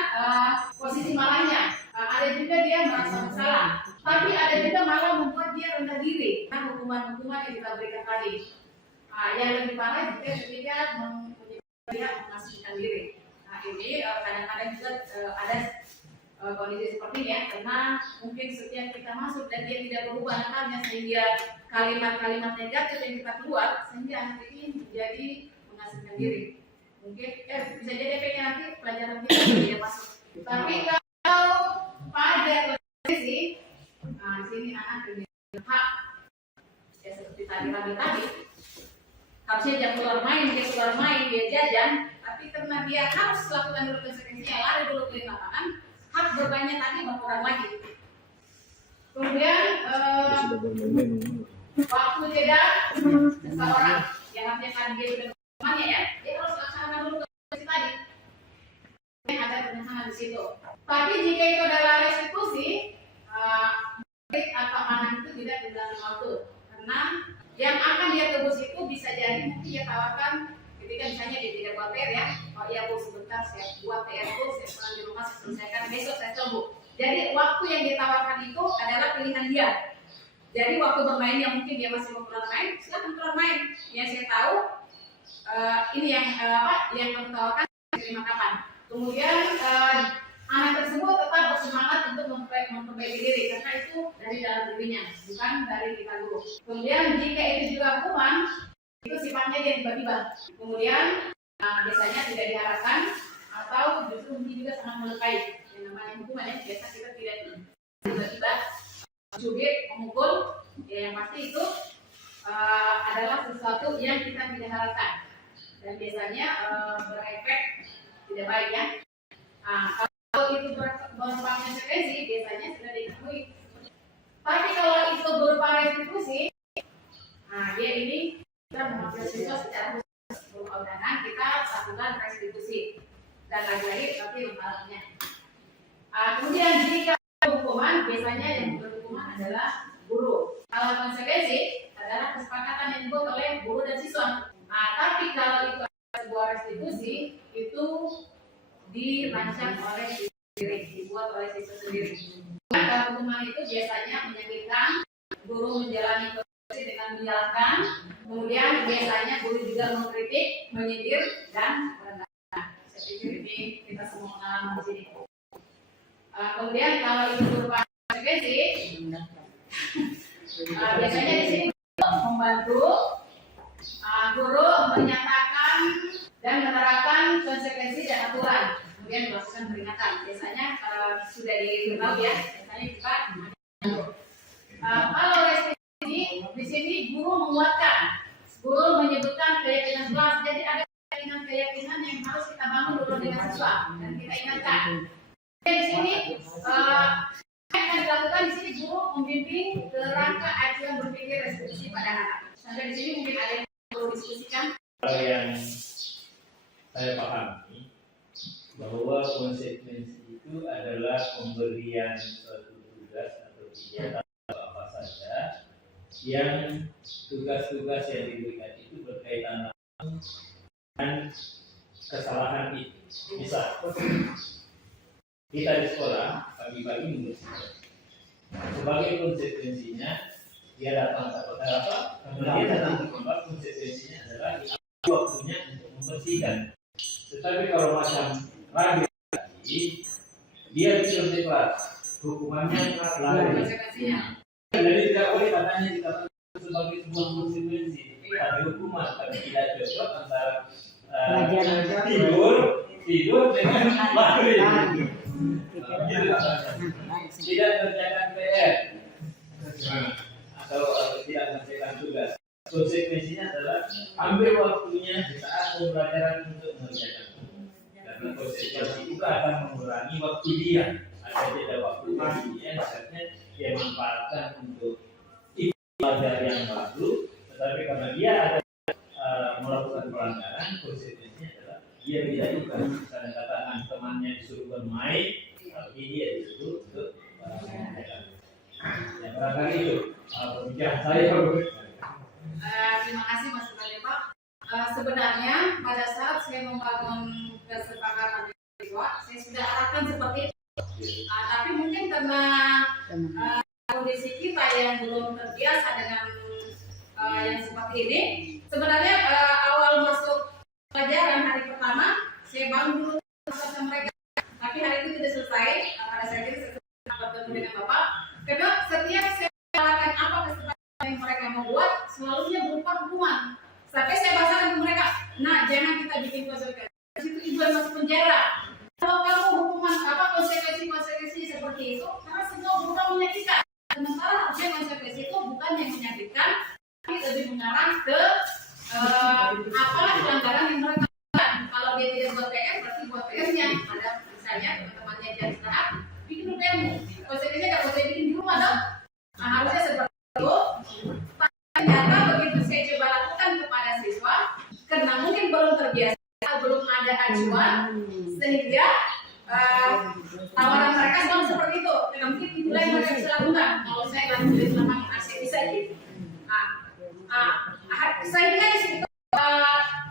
posisi marahnya. Ada juga dia merasa bersalah, tapi ada juga malah membuat dia rendah diri. Nah hukuman-hukuman yang kita berikan tadi. Yang lebih parah juga ketika dia mengasihkan diri. Nah ini kadang-kadang juga ada kondisi seperti ini ya, karena mungkin setiap kita masuk dan dia tidak berubah nakalnya sehingga kalimat-kalimat negatif yang kita keluar sehingga anak ini menjadi mengasihkan diri. Mungkin bisa jadi efeknya nanti pelajaran kita tidak masuk. Tapi kalau pada kondisi, nah di sini anak punya hak ya seperti tadi harusnya dia keluar main, dia jajan, tapi karena dia harus lakukan dulu konsekuensinya, lari dulu ke lapangan, hak bermainnya tadi berkurang lagi. Kemudian waktu jeda seseorang yang artinya kan dia sudah bermainnya ya, dia harus laksanakan dulu konsekuensi tadi. Ada penahanan di situ. Tapi jika itu adalah restitusi, atau anak itu tidak dalam waktu, karena yang akan dia tebus itu bisa jadi mungkin dia tawarkan ketika misalnya dia tidak buat PR ya, oh iya bu sebentar saya buat PR bu, saya pulang di rumah saya selesaikan besok saya coba. Jadi waktu yang ditawarkan itu adalah pilihan dia. Jadi waktu bermain yang mungkin dia masih mau pulang main, silakan pulang main. Yang saya tahu ini yang yang kamu tawarkan terima kapan. Kemudian anak tersebut tetap bersemangat untuk memperbaiki diri karena itu dari dalam dirinya, bukan dari kita dulu. Kemudian jika itu juga hukuman, itu sifatnya dia tiba-tiba. Kemudian biasanya tidak diharapkan atau justru mungkin juga sangat melukai. Yang namanya hukuman ya, biasa kita tidak tiba-tiba cubit, memukul, ya yang pasti itu adalah sesuatu yang kita tidak harapkan dan biasanya berefek tidak baik ya. Kalau itu berupa konsekuensi biasanya sudah diketahui. Tapi kalau itu berupa restitusi, nah dia ini kita mengambil siswa secara khusus berupa undangan kita lakukan restitusi dan lagi-lagi tapi lengkapnya. Kemudian jika hukuman biasanya yang berhukuman adalah guru. Kalau konsekuensi adalah kesepakatan yang dibuat oleh guru dan siswa. Tapi kalau itu sebuah restitusi itu dirancang oleh sendiri, dibuat oleh siswa sendiri. Maka hukuman itu biasanya menyakitkan, guru menjalani proses dengan menyalahkan, kemudian biasanya guru juga mengkritik, menyindir dan merendahkan. Saya pikir ini kita semua mengalami di sini. Kemudian kalau itu berupa konsekuensi, biasanya di sini membantu guru menyatakan dan menerapkan konsekuensi dan aturan, kemudian melakukan peringatan. Biasanya sudah diketahui ya, biasanya kita kalau restitusi di sini guru menguatkan, guru menyebutkan keyakinan kelas. Jadi ada keyakinan yang harus kita bangun dulu dengan siswa dan kita ingatkan. Di sini akan dilakukan di sini guru membimbing ke rangka acuan berpikir restitusi pada anak. Sampai di sini mungkin ada yang perlu diskusikan. Yang saya pahami bahwa konsekuensi itu adalah pemberian suatu tugas atau kegiatan apa saja yang tugas-tugas yang diberikan itu berkaitan dengan kesalahan itu. Misal kita di sekolah pagi-pagi membersihkan, sebagai konsekuensinya dia datang apa? Kemudian datang ke tempat, konsekuensinya adalah waktunya untuk membersihkan. Tetapi kalau macam rabi tadi, dia tidak kelas, hukumannya lalu. Jadi tidak boleh katanya dikatakan sebagai sebuah konsekuensi. Tapi hukuman, tapi tidak cocok antara tidur dengan lari. tidak mengerjakan PR atau tidak mengerjakan tugas. Konsekuensinya adalah ambil waktunya di saat pembelajaran untuk mengerjakan. Karena konsekuensi itu akan mengurangi waktu dia. Ada jeda waktu bagi dia, misalnya dia manfaatkan untuk belajar yang baru, tetapi karena dia ada melakukan pelanggaran, konsekuensinya adalah dia tidak juga. Misalnya katakan temannya disuruh bermain, tapi dia disuruh untuk mengerjakan. Ya, barangkali itu pemikiran saya. Terima kasih Mas Iqbal Pak. Sebenarnya pada saat saya membangun kesepakatan siswa, saya sudah arahkan seperti itu. Tapi mungkin karena kondisi kita yang belum terbiasa dengan yang seperti ini, sebenarnya awal masuk pelajaran hari pertama saya bangun dulu sama mereka, tapi hari itu tidak selesai. Pada saat itu saya bertemu dengan Bapak, karena setiap saya melakukan apa kesepakatan yang mereka membuat, selalunya berupa hukuman. Sampai saya bahasakan ke mereka, nah jangan kita bikin konsekuensi. Itu ibu yang masuk penjara. Kalau kamu hukuman apa konsekuensi seperti itu, karena semua berupa menyakitkan. Sementara harusnya konsekuensi itu bukan yang menyakitkan, tapi lebih mengarah ke pelanggaran yang mereka lakukan. Kalau dia tidak buat PR, berarti buat PR-nya. Ada misalnya teman-temannya dia istirahat, bikin PR-mu. Konsekuensinya kalau saya bikin di rumah dong. Nah, harusnya seperti itu. Ternyata begitu saya coba lakukan kepada siswa, karena mungkin belum terbiasa, belum ada acuan, sehingga tawaran mereka selalu seperti itu. Karena mungkin itulah yang mereka bisa lakukan. Kalau saya lakukan selama saya bisa gitu. Saya ingat di situ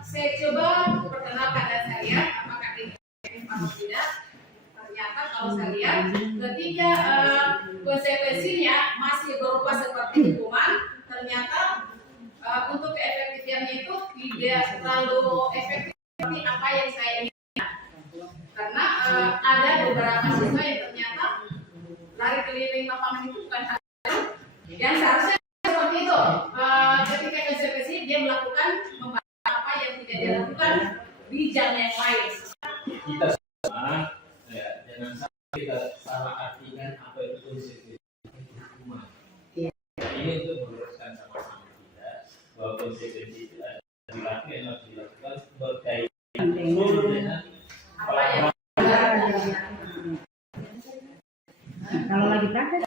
saya coba perkenalkan dan saya lihat apakah ini atau tidak. Ternyata kalau saya lihat ketika konsekuensinya masih berupa seperti hukuman, ternyata untuk keefektifannya itu tidak terlalu efektif seperti apa yang saya inginkan. Karena ada beberapa siswa yang ternyata lari keliling lapangan itu bukan hal yang seharusnya seperti itu. Ketika konsekuensi dia melakukan apa yang tidak dia lakukan di jam yang lain. Kita semua ya, jangan sampai kita salah artikan apa itu konsekuensi hukuman. Ini untuk meluruskan sama-sama kita bahwa konsekuensi itu ada dilakukan yang harus dilakukan berkaitan dengan Apa yang Kalau lagi praktek,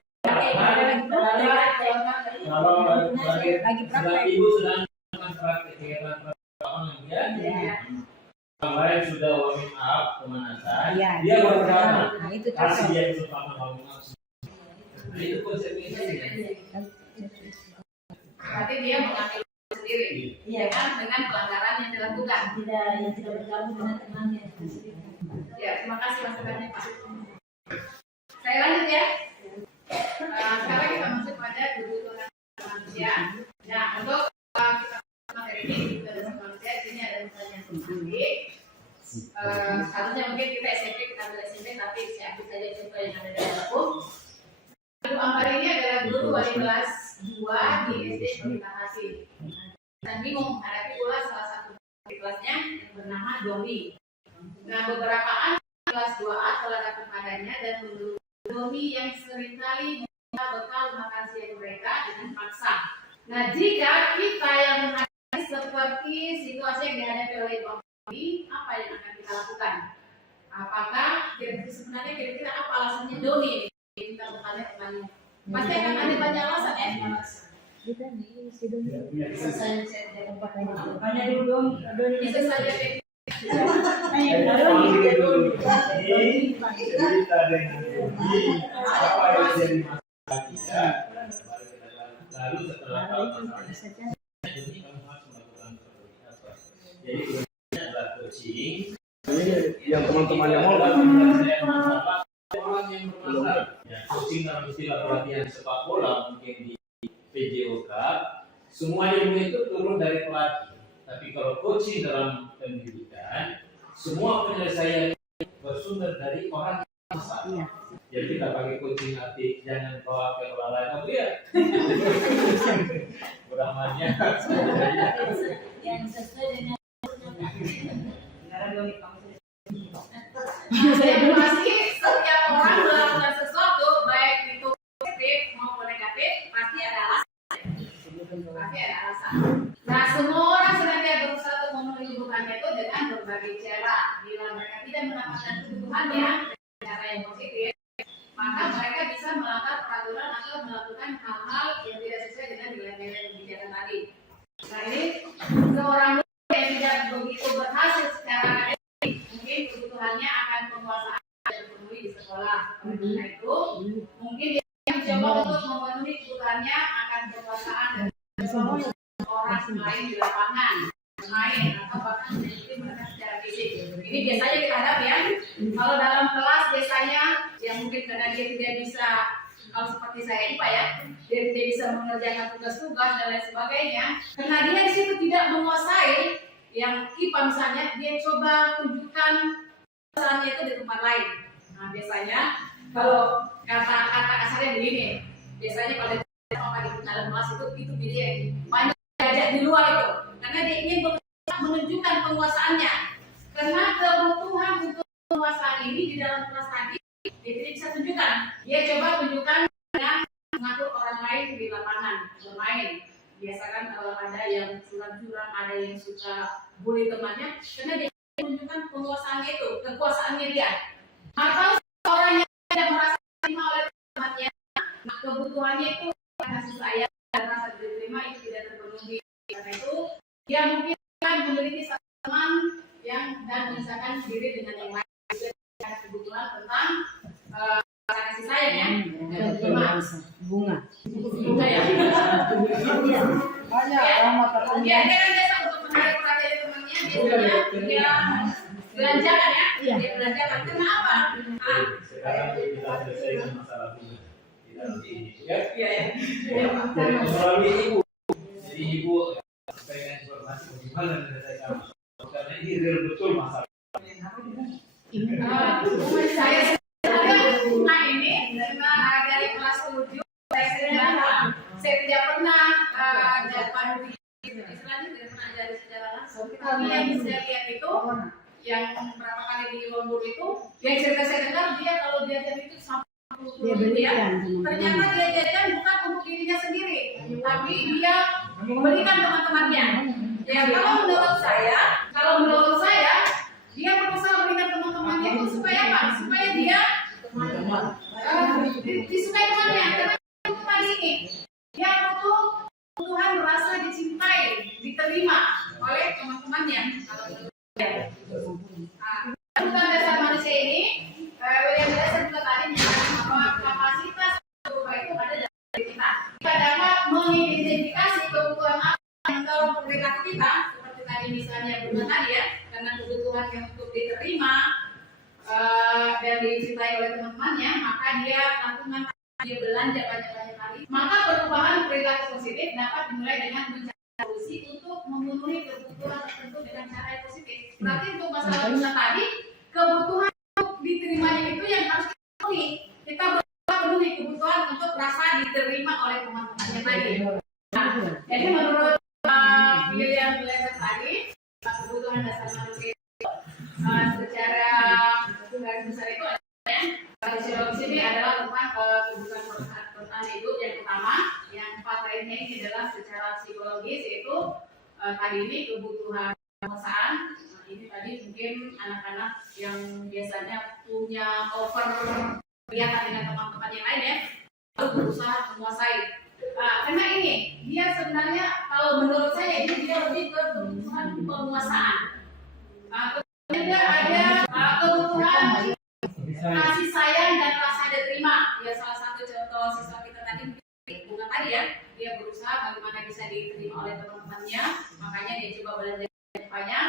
kalau lagi ibu sedang melakukan praktek kegiatan online ya, yang lain sudah warming up pemanasan, Iya. dia baru datang. Nah, itu Kasih cocok. dia kesempatan warming up. Nah, itu konsekuensinya. berarti dia mengambil sendiri dengan pelanggaran yang dilakukan. Yang tidak bergabung dengan temannya. Ya, terima kasih masukannya Pak. Saya lanjut ya. Sekarang kita masuk pada kebutuhan manusia. Nah, untuk kita materi ini kebutuhan manusia ini ada misalnya substantif. Seharusnya mungkin kita SMP, kita ambil SMP, tapi saya ambil saja contoh yang ada dalam buku. Ibu Ambar ini adalah guru wali kelas 2 di SD Pelita Kasih. Dan bingung menghadapi pula salah satu wali kelasnya yang bernama Doni. Nah, beberapa anak kelas 2A telah datang padanya dan menurut Doni yang seringkali meminta bekal makan siang mereka dengan paksa. Nah, jika kita yang menghadapi seperti situasi yang dihadapi oleh Ibu Ambar, apa yang akan kita lakukan? Apakah sebenarnya kira-kira apa alasannya Doni ini? Kita bertanya temannya. Pasti akan ada banyak alasan ya. Kita nih, si Doni. Bisa saja saya tempat lain. Hanya dulu dong. Bisa saja Cerita dengan apa yang jadi masalah kita, lalu setelah tahu masalahnya, jadi kamu harus melakukan seperti apa. Jadi ini adalah coaching. Yang teman-teman yang mau orang yang bermasalah. Ya, coaching dalam istilah pelatihan sepak bola mungkin di PJOK, semua ilmu itu turun dari pelatih. Tapi kalau coaching dalam pendidikan, semua penyelesaian bersumber dari orang yang masalah. Jadi kita pakai coaching arti jangan bawa ke olahraga ya. Uramanya. Yang sesuai dengan Saya pasti setiap orang melakukan sesuatu baik kebutuhannya dengan cara yang positif, maka mereka bisa melanggar peraturan atau melakukan hal-hal yang tidak sesuai dengan nilai-nilai kebijakan tadi. Nah ini seorang guru yang tidak begitu berhasil secara akademik, mungkin kebutuhannya akan penguasaan yang terpenuhi di sekolah. Karena itu mungkin dia mencoba untuk memenuhi kebutuhannya akan penguasaan dan orang lain di lapangan, main atau bahkan menyakiti mereka secara fisik. Ini biasanya kita hadapi ya. Kalau dalam kelas biasanya yang mungkin karena dia tidak bisa, kalau seperti saya ini Pak ya, dia tidak bisa mengerjakan tugas-tugas dan lain sebagainya. Karena dia di situ tidak menguasai yang IPA misalnya, dia coba tunjukkan kesalahannya itu di tempat lain. Nah biasanya kalau kata-kata kasarnya begini, biasanya kalau di dalam kelas itu dia banyak diajak di luar itu, karena dia ingin menunjukkan penguasaannya. Karena kebutuhan untuk penguasaan ini di dalam kelas tadi dia tidak bisa tunjukkan. Dia coba tunjukkan dengan mengatur orang lain di lapangan bermain. Biasa kan kalau ada yang curang-curang, ada yang suka bully temannya, karena dia menunjukkan penguasaannya itu, kekuasaannya dia. Atau orang yang tidak merasa terima oleh temannya, nah kebutuhannya itu kasih sayang dan rasa diterima itu tidak terpenuhi. Karena itu dia mungkin memiliki satu teman yang dan memisahkan diri dengan yang lain. Dengan kebutuhan tentang kasih sayang ya dan terima. Bunga Ya. banyak Ya. lama Dia kan biasa untuk menarik perhatian temannya, biasanya dia belanjakan ya. Iya. Dia belanjakan. Kenapa? Sekarang kita selesaikan masalah bunga di dalam ini, ya. Iya ya. Jadi melalui ibu, jadi ibu sampaikan informasi bagaimana menyelesaikan masalah, karena ini real betul masalah. Saya ada bunga ini dari kelas 7. Saya tidak pernah dapat istilahnya tidak pernah ajarin secara langsung. Tapi yang saya lihat itu yang berapa kali di Lombok itu, yang cerita saya dengar dia kalau diajar itu sampai dia 10 ya. belikan Ternyata dia jadikan bukan untuk dirinya sendiri, tapi dia memberikan teman-temannya. Ya kalau menurut saya, dia berusaha memberikan teman-temannya itu supaya apa? Supaya dia disukai temannya. Karena itu tadi ini, dia butuh kebutuhan merasa dicintai, diterima oleh teman-temannya. Kalau menurut saya. Kebutuhan dasar manusia ini, William Glasser juga tadi menyatakan bahwa kapasitas berubah itu ada dalam diri kita. Kita dapat mengidentifikasi kebutuhan apa yang mendorong perilaku kita, seperti tadi misalnya bunga tadi ya, karena kebutuhan yang untuk diterima dan dicintai oleh teman-temannya, maka dia lakukan dia belanja banyak-banyak kali. Maka perubahan perilaku positif dapat dimulai dengan mencari solusi untuk memenuhi kebutuhan tertentu dengan cara yang positif. Berarti untuk masalah bunga tadi, kebutuhan untuk diterimanya itu yang harus kita penuhi. Kita berusaha penuhi kebutuhan untuk rasa diterima oleh teman-temannya tadi. Nah, jadi menurut William Glasser tadi, kebutuhan dasar manusia itu secara garis besar itu fisiologis ini adalah tentang kebutuhan pertahanan hidup yang utama. Yang 4 lainnya ini adalah secara psikologis, yaitu tadi ini kebutuhan penguasaan. Nah, ini tadi mungkin anak-anak yang biasanya punya over kegiatan dengan teman-teman yang lain ya, lalu berusaha menguasai. Karena ini dia sebenarnya kalau menurut saya ini dia lebih ke kebutuhan penguasaan. Kemudian juga ada kebutuhan kasih sayang dan rasa diterima. Ya salah satu contoh siswa kita tadi bunga tadi ya, dia berusaha bagaimana bisa diterima oleh teman-temannya, makanya dia coba belajar banyak.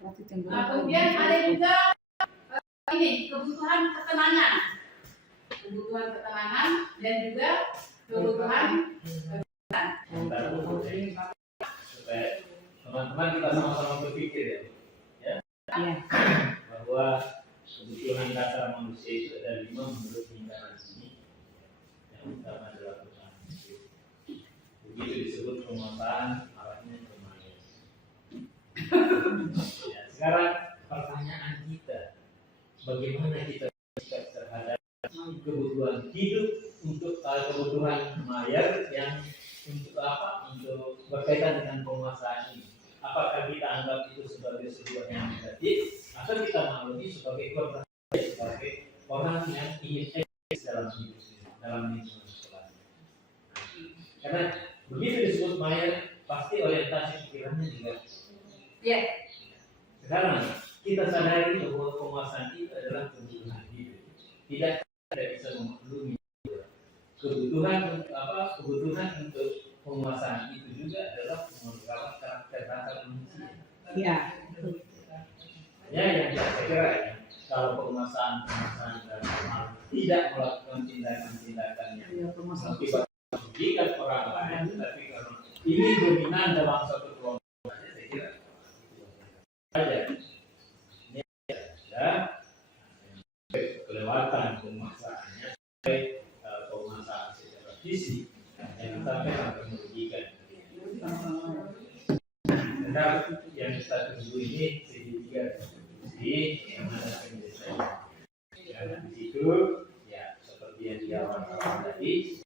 Kemudian ada juga ini kebutuhan ketenangan dan juga kebutuhan Supaya teman-teman kita sama-sama berpikir ya, bahwa kebutuhan dasar manusia itu ada 5 menurut lingkaran ini. Yang utama adalah kebutuhan hidup. Begitu disebut penguasaan arahnya kemana. Ya, sekarang pertanyaan kita, bagaimana kita bersikap terhadap kebutuhan hidup untuk kebutuhan mayar yang untuk apa? Untuk berkaitan dengan penguasaan ini. Apakah kita anggap itu sebagai sebuah yang negatif atau kita maklumi sebagai korban secara orang yang ingin eksis dalam hidup dalam lingkungan sekolah. Karena begitu disebut mayor, pasti orientasi pikirannya juga. Ya. Sekarang kita sadari bahwa penguasaan itu adalah kebutuhan hidup. Tidak bisa memenuhi kebutuhan untuk penguasaan itu juga adalah merawat karakter dasar manusia. Iya. Ya, yang saya kira ya, kalau penguasaan dalam hal tidak melakukan tindakan-tindakan yang mengakibatkan merugikan orang lain, tapi kalau ini dominan dalam satu kelompok, saya kira saja ini ada kelewatan penguasaannya, penguasaan secara fisik yang sampai merugikan. Karena yang kita tunggu ini segitiga diskusi yang ada penyelesaian. Dan di situ ya seperti yang di awal tadi,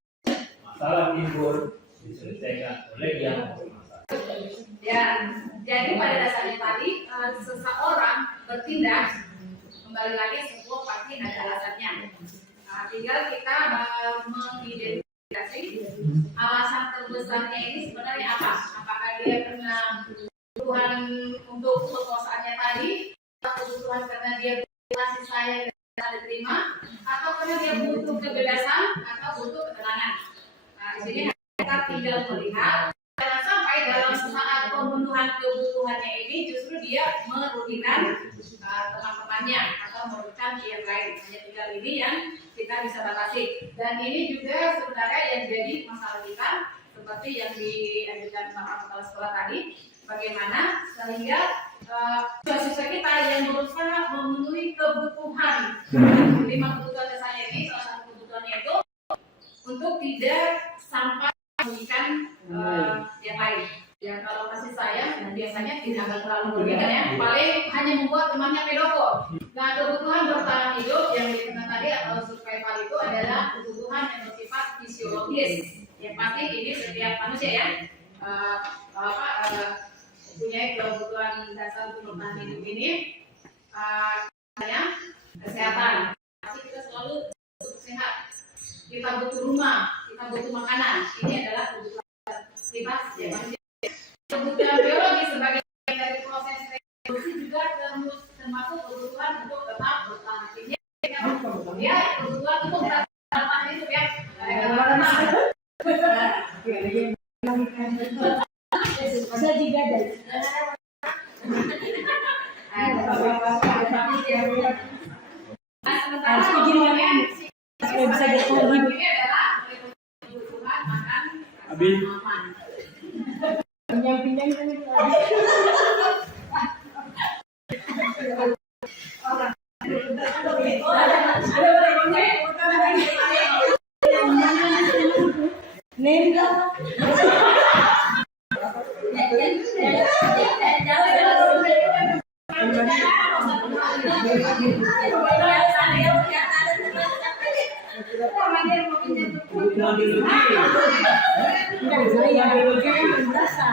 masalah timbul diselesaikan oleh yang bermasalah. Ya, jadi pada dasarnya tadi seseorang bertindak kembali lagi semua pasti ada alasannya. Nah, tinggal kita mengidentifikasi alasan terbesarnya ini sebenarnya apa? Apakah dia karena kebutuhan untuk penguasaannya tadi, kebutuhan karena dia kasih sayang dan diterima, atau karena dia butuh kebebasan atau butuh ketenangan. Nah, di sini kita tinggal melihat jangan sampai dalam saat pemenuhan kebutuhannya ini justru dia merugikan teman-temannya atau merugikan yang lain. Hanya tinggal ini yang kita bisa batasi. Dan ini juga sebenarnya yang jadi masalah kita seperti yang diajukan sama kepala sekolah tadi, bagaimana sehingga siswa kita yang berusaha memenuhi kebutuhan 5 kebutuhan dasarnya ini, salah satu kebutuhannya itu untuk tidak sampai merugikan yang lain. Ya kalau kasih sayang biasanya tidak akan terlalu merugikan ya, paling hanya membuat temannya pedofil. Nah, kebutuhan bertahan hidup yang dikatakan tadi atau survival itu adalah kebutuhan yang bersifat fisiologis. Yang pasti ini setiap manusia ya mempunyai kebutuhan dasar untuk bertahan hidup ini. Kesehatan. Pasti kita selalu sehat. Kita butuh rumah, kita butuh makanan. Ini adalah kebutuhan kita ya manusia. Kebutuhan biologi sebagai dari proses reproduksi juga termasuk kebutuhan untuk tetap bertahan hidup. Ya, kebutuhan untuk bertahan hidup ya. Saya juga ada. Harus kejiwaan supaya bisa bertahan hidup. ini adalah kebutuhan makan Abi. aman. Pinjam-pinjam kan itu. Kebutuhan biologi. Enggak, saya merasa.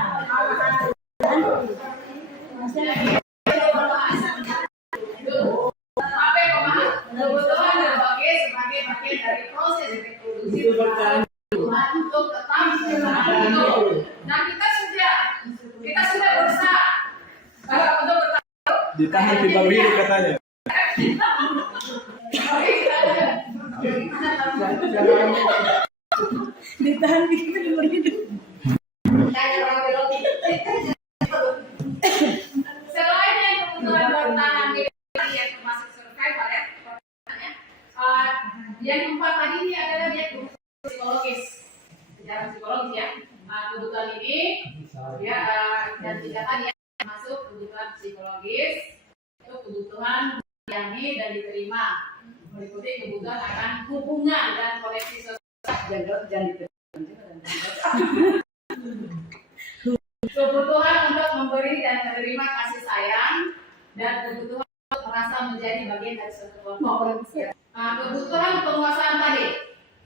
Apa yang kebutuhan sebagai bagian dari proses reproduksi Itu bertahan kebutuhan untuk tetap bertahan hidup. Nah, kita sudah berusaha untuk bertahan hidup. Ditahan di bawah ini katanya. Ditahan dikit hidup. Selain yang kebutuhan bertahan hidup yang termasuk survival ya, yang keempat tadi ini adalah dia kebutuhan psikologis, secara psikologis ya. Kebutuhan ini ya dan tiga tadi ya, termasuk kebutuhan psikologis, itu kebutuhan dilayani dan diterima, meliputi kebutuhan akan hubungan dan koneksi sosial. Kebutuhan untuk memberi dan menerima kasih sayang dan kebutuhan untuk merasa menjadi bagian dari suatu kelompok. Kebutuhan penguasaan tadi,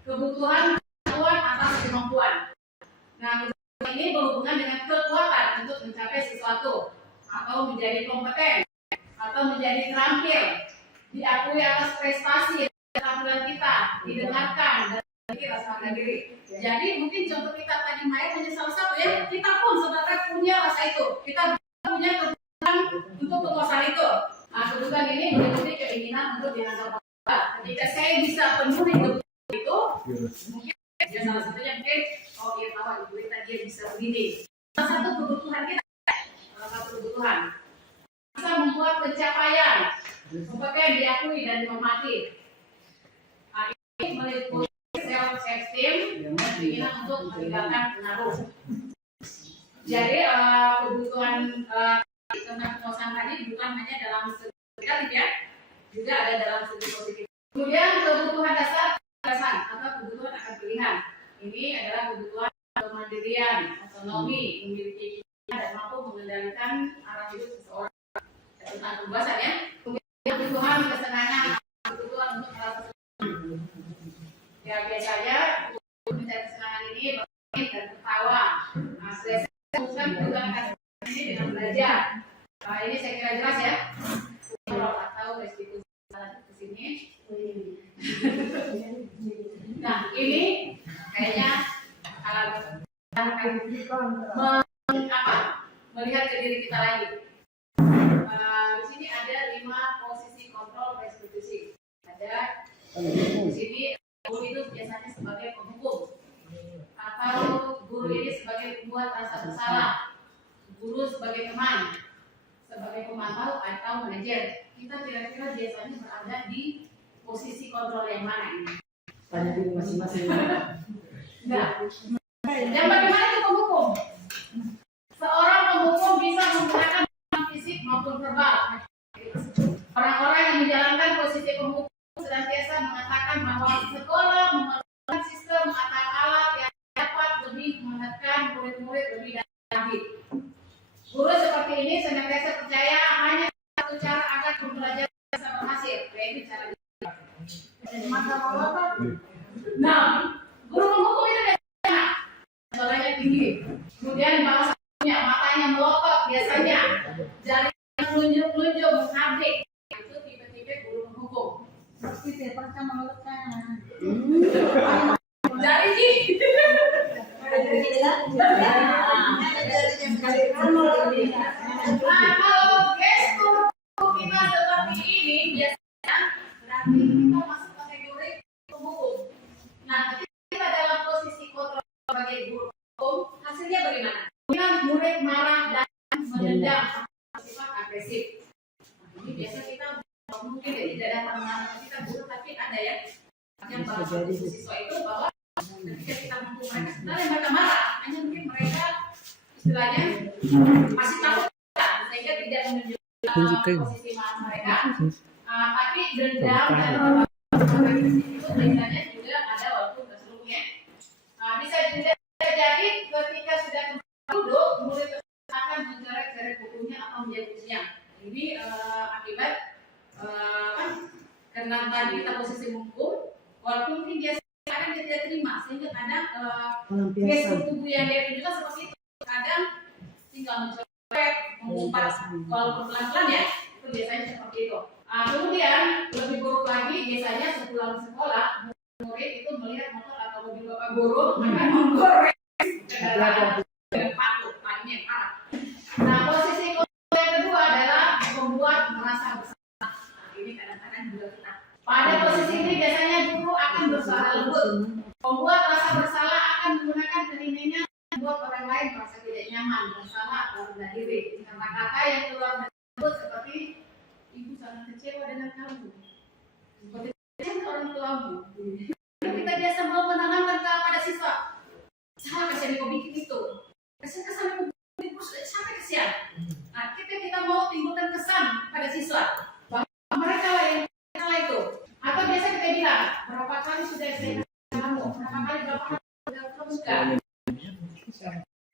kebutuhan kemampuan atas kemampuan. Nah, kebutuhan ini berhubungan dengan kekuatan untuk mencapai sesuatu atau menjadi kompeten atau menjadi terampil, diakui atas prestasi keterampilan kita didengarkan dan kita sadar diri. Jadi mungkin contoh kita tadi Maya hanya salah satu ya. Kita pun sebenarnya punya rasa itu. Kita punya kebutuhan untuk kepuasan itu. Nah, kebutuhan ini meliputi keinginan untuk dianggap baik. Ketika saya bisa penuhi kebutuhan itu, mungkin ya salah satunya mungkin oh iya tahu ibu kita dia bisa begini. Salah satu kebutuhan kita, salah satu kebutuhan bisa membuat pencapaian sebagai diakui dan dihormati. Nah, ini meliputi self esteem dan keinginan untuk meninggalkan pengaruh. Jadi kebutuhan tentang kepuasan tadi bukan hanya dalam segi negatif ya, juga ada dalam segi positif. Kemudian kebutuhan dasar atau kebutuhan akan pilihan. Ini adalah kebutuhan kemandirian, otonomi, memiliki pilihan dan mampu mengendalikan arah hidup seseorang. Tentang kebebasan ya. Kemudian kebutuhan kesenangan, kebutuhan untuk merasa senang. Ya biasanya mencari kesenangan ini bermain dan tertawa. Nah, saya bukan kebutuhan kesenangan ini dengan belajar. Nah, ini saya kira jelas ya. Kalau tak tahu restitusi ke sini. Nah, ini kayaknya melihat ke diri kita lagi. Di sini ada 5 posisi kontrol restitusi. Ada di sini guru itu biasanya sebagai penghukum, atau guru ini sebagai pembuat rasa bersalah, guru sebagai teman, sebagai pemantau atau manajer. Kita kira-kira biasanya berada di posisi kontrol yang mana ini? Tanya dulu masing-masing. Enggak. Yang bagaimana itu penghukum? Seorang penghukum bisa menggunakan fisik maupun verbal. Orang-orang yang menjalankan posisi penghukum senantiasa mengatakan bahwa sekolah memerlukan sistem atau alat yang dapat lebih menekan murid-murid lebih lanjut. Guru seperti ini senantiasa percaya hanya satu cara agar pembelajaran bisa berhasil, yaitu cara nah, guru penghukum itu biasanya suaranya tinggi, kemudian bahasanya matanya melotot biasanya, jari melunjuk-lunjuk menghabik. Itu tipe-tipe guru penghukum. Jari sih. Nah, kalau gestur kita seperti ini biasanya berarti kita masuk kategori penghukum. Nah, ketika kita dalam posisi kontrol sebagai guru hukum, hasilnya bagaimana? Kemudian murid marah dan menendang sifat agresif. Nah, ini biasa kita mungkin tidak ada pengalaman kita guru, tapi ada ya yang bahasa siswa itu bahwa ketika kita menghukum mereka sebenarnya mereka marah, hanya mungkin mereka istilahnya masih takut sehingga tidak menunjukkan posisi marah mereka. Tapi dendam dan agresif itu biasanya juga ada walaupun terselubungnya. Bisa juga terjadi ketika sudah duduk, murid akan mencoret-coret bukunya atau menjauhnya. Ini akibat karena tadi kita posisi menghukum, walaupun mungkin dia kadang dia tidak terima, sehingga kadang gestur tubuh yang dia tunjukkan seperti itu. Kadang tinggal mencoret, mengumpat, walaupun pelan-pelan ya, itu biasanya seperti itu. Kemudian lebih buruk lagi biasanya sepulang sekolah murid itu melihat motor atau mobil bapak guru akan menggoreng kendaraan dengan patuh, lainnya parah. Nah, posisi yang kedua adalah membuat merasa bersalah. Nah, ini kadang-kadang juga kita. Pada posisi ini biasanya guru akan bersuara lembut. Membuat rasa bersalah akan menggunakan telinganya membuat orang lain merasa tidak nyaman, bersalah atau rendah diri. Kata-kata yang keluar dari mulut seperti ibu sangat kecewa dengan kamu. Seperti kecewa orang tuamu. Kita biasa mau menanamkan kepada siswa. Salah kesian kau bikin itu. Kesan kau bikin sampai kesian. Nah, kita mau timbulkan kesan pada siswa bahwa mereka lah yang salah itu. Atau biasa kita bilang berapa kali sudah saya kasih kamu, berapa kali sudah kamu buka.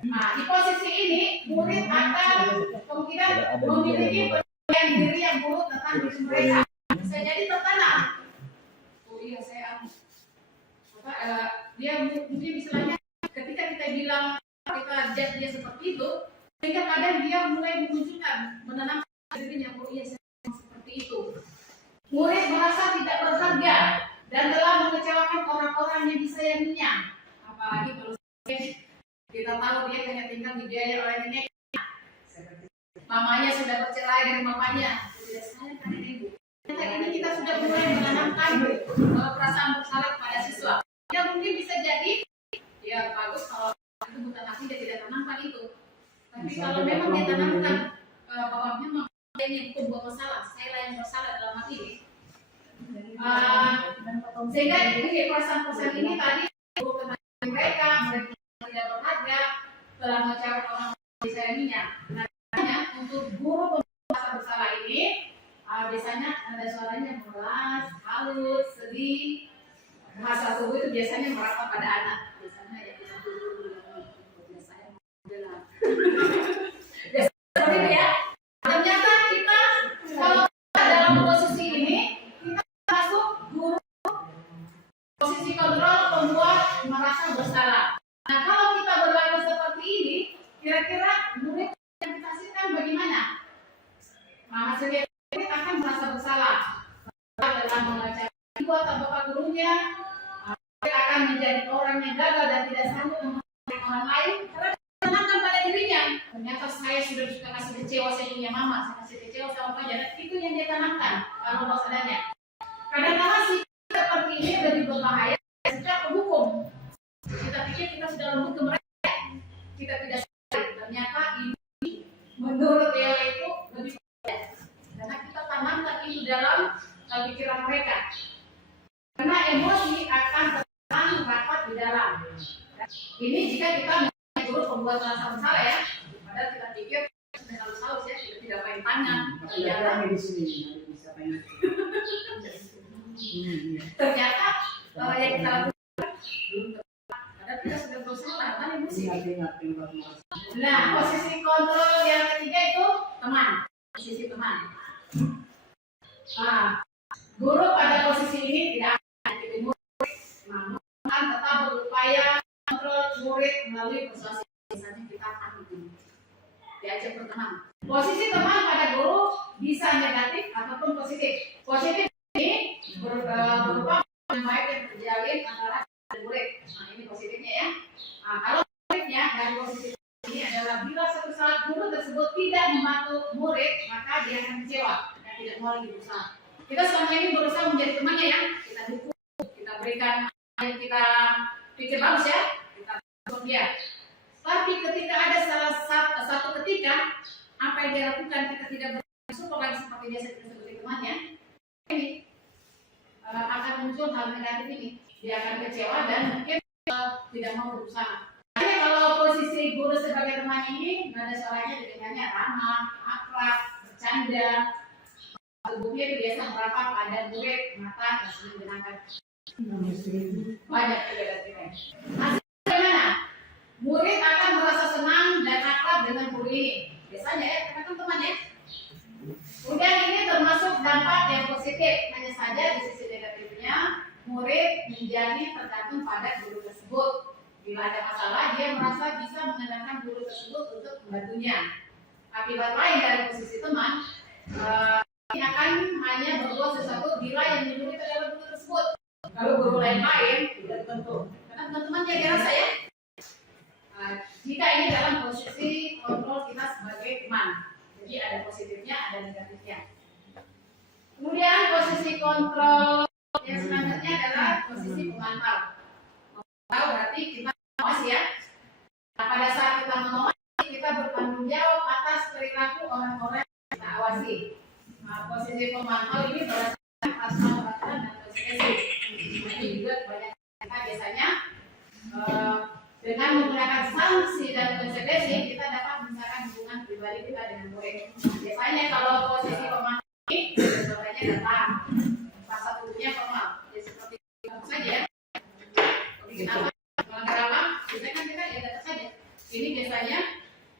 Nah, di posisi ini murid akan kemungkinan memiliki penilaian diri yang buruk tentang diri mereka. Bisa jadi tertanam. Oh iya saya dia mungkin misalnya ketika kita bilang kita judge dia seperti itu, sehingga kadang dia mulai menunjukkan menanamkan dirinya, oh iya saya seperti itu. Murid merasa tidak berharga dan telah mengecewakan orang-orang yang disayanginya. Apalagi kalau kita tahu dia hanya tinggal di biaya oleh nenek. Mamanya sudah bercerai dari mamanya. Tidak sayang kan ibu. Ini kita sudah mulai menanamkan perasaan bersalah kepada siswa. Ya mungkin bisa jadi ya bagus kalau itu bukan arti dia tidak tanamkan itu. Tapi kalau memang dia tanamkan bahwa memang saya yang membuat masalah, saya lah yang bersalah dalam hal ini. Sehingga ini perasaan-perasaan ini tadi mereka tidak berharga telah mengecewakan orang disayanginya. Nah, untuk guru merasa bersalah ini biasanya ada suaranya keras, halus, sedih. Bahasa tubuh itu biasanya merapat pada anak. Biasanya ya kita dulu biasanya bilang. Seperti itu ya. Ternyata kita kalau dalam posisi ini kita masuk guru posisi kontrol pembuat merasa bersalah. Nah kalau kita berlaku seperti ini, kira-kira murid yang kita kasihkan bagaimana? Hasilnya murid akan merasa bersalah dalam membaca ibu atau bapak gurunya, akan menjadi orang yang gagal dan tidak sanggup memperbaiki orang lain karena tanamkan pada dirinya. Ternyata saya sudah kasih kecewa, saya punya mama, saya kasih kecewa sama pelajaran, itu yang dia tanamkan kalau bahasanya. Kadang-kadang sikap seperti ini lebih berbahaya secara hukum. Kita pikir kita sudah lembut ke mereka, kita tidak sadar ternyata ini menurut dia itu lebih bahaya karena kita tanamkan itu dalam pikiran mereka. Karena emosi akan tertanam rapat di dalam. Ini jika kita guru pembuat rasa bersalah ya, padahal kita pikir sudah halus halus ya, kita tidak main tangan. Ternyata yang kita lakukan padahal kita sudah bersalah kan emosi. Nah posisi kontrol yang ketiga itu teman, posisi teman. Guru pada posisi ini tidak akan murid, namun tetap berupaya kontrol murid melalui persuasi. Misalnya kita akan diajak berteman. Posisi teman pada guru bisa negatif ataupun positif. Positif ini berupa yang baik yang terjalin antara murid. Nah ini positifnya ya. Kalau negatifnya dari posisi ini adalah bila suatu saat guru tersebut tidak membantu murid, maka dia akan kecewa dan tidak mau lagi berusaha. Kita selama ini berusaha menjadi temannya ya, kita dukung, kita berikan yang kita pikir bagus ya, kita dukung dia. Tapi ketika ada satu ketika apa yang dia lakukan kita tidak bersyukur lagi seperti biasa kita sebagai temannya, ini akan muncul hal negatif ini. Dia akan kecewa dan mungkin tidak mau berusaha. Jadi kalau posisi guru sebagai teman ini, nada suaranya dengannya ramah, akrab, bercanda. Tubuhnya itu biasa merapat pada murid, mata, dan menyenangkan. Banyak perbedaan. Hasilnya bagaimana? Murid akan merasa senang dan akrab dengan guru ini. Biasanya ya, teman-teman ya. Kemudian ini termasuk dampak yang positif. Hanya saja di sisi negatifnya, murid menjadi tergantung pada guru tersebut. Bila ada masalah, dia merasa bisa mengandalkan guru tersebut untuk membantunya. Akibat lain dari posisi teman, akan hanya berbuat sesuatu bila yang menyuruh adalah guru tersebut. Kalau guru lain tidak tentu. Karena teman-teman jaga rasa ya. Jika ini dalam posisi kontrol kita sebagai teman, jadi ada positifnya, ada negatifnya. Kemudian posisi kontrol yang selanjutnya adalah posisi pemantau. Memantau berarti kita mengawasi ya. Nah, pada saat kita mengawasi, kita bertanggung jawab atas perilaku orang-orang yang kita awasi. Nah, posisi pemantau ini berdasarkan peraturan dan konsekuensi. Ini juga banyak kita biasanya dengan menggunakan sanksi dan konsekuensi kita dapat misalkan hubungan pribadi kita dengan murid. Biasanya kalau posisi pemantau ini contohnya datang, rasa tubuhnya formal, ya seperti apa saja. Kenapa melanggar apa? Biasanya kan kita ya datang saja. Ini biasanya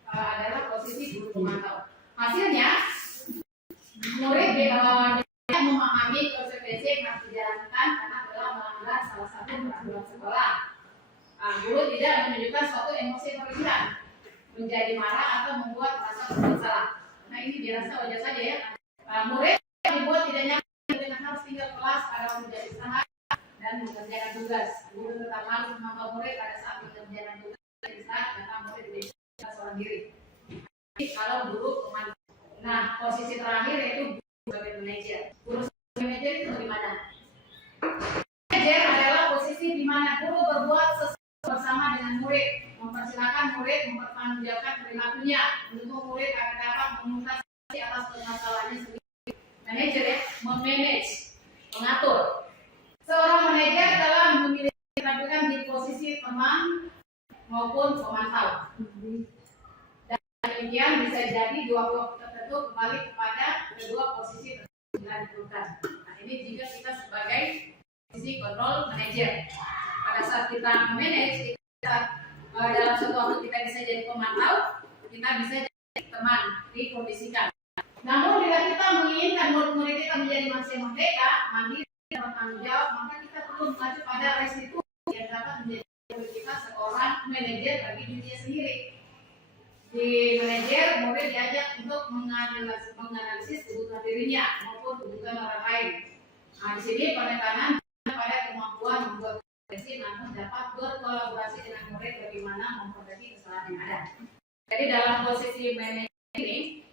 adalah posisi guru pemantau. Hasilnya murid memahami konsekuensi yang harus dijalankan karena telah melanggar salah satu peraturan sekolah. Guru tidak menunjukkan suatu emosi yang berlebihan, menjadi marah atau membuat merasa bersalah. Nah ini dirasa wajar saja ya. Murid yang dibuat tidak nyaman dengan harus tinggal kelas pada waktu jadi istirahat dan mengerjakan tugas. Guru tetap harus memantau murid pada saat mengerjakan tugas di saat data murid tidak bisa seorang diri. Jadi, kalau guru memantau. Nah, posisi terakhir yaitu guru sebagai manajer. Guru sebagai manajer itu bagaimana? Manajer adalah posisi di mana guru berbuat sesuatu bersama dengan murid, mempersilahkan murid mempertanggungjawabkan perilakunya, mendukung murid agar dapat mengatasi atas permasalahannya sendiri. Manajer ya, memanage, mengatur. Seorang manajer dalam memiliki keterampilan di posisi teman maupun pemantau. Dan demikian bisa jadi dua kelompok tertentu kembali kepada kedua posisi tersebut bila diperlukan. Nah, ini jika kita sebagai posisi kontrol manajer. Pada saat kita manage, kita dalam suatu waktu kita bisa jadi pemantau, kita bisa jadi teman, dikondisikan. Namun bila kita menginginkan murid-murid kita menjadi manusia merdeka, mandiri, dan bertanggung jawab, maka kita perlu mengacu pada restitusi yang dapat menjadi murid kita seorang manajer bagi dirinya sendiri. Di manajer, murid diajak untuk menganalisis kebutuhan dirinya maupun kebutuhan orang lain. Nah, di sini penekanan pada kemampuan membuat koreksi, namun dapat berkolaborasi dengan murid bagaimana memperbaiki kesalahan yang ada. Jadi dalam posisi manajer ini,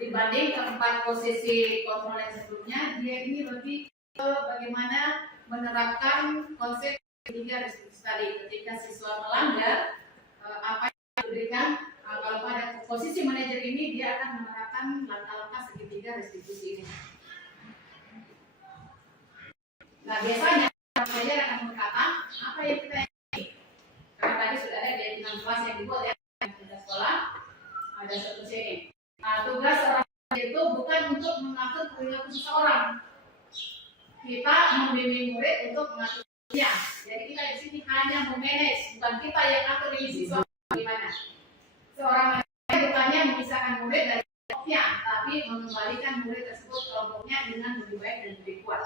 dibanding keempat posisi kontrol yang sebelumnya, dia ini lebih ke bagaimana menerapkan konsep ketiga restitusi tadi. Ketika siswa melanggar, apa yang diberikan, kalau pada posisi manajer ini dia akan menerapkan langkah-langkah segitiga restitusi ini. Nah, biasanya manajer akan berkata apa yang kita ingin. Karena tadi sudah ada jaringan kelas yang dibuat ya, ada sekolah, ada satu sini. Nah, tugas orang itu bukan untuk mengatur perilaku seseorang. Kita membimbing murid untuk mengaturnya. Jadi kita di sini hanya memanage, bukan kita yang atur ini siswa bagaimana. Seorang manajer bukannya memisahkan murid dari kelompoknya, tapi mengembalikan murid tersebut ke kelompoknya dengan lebih baik dan lebih kuat.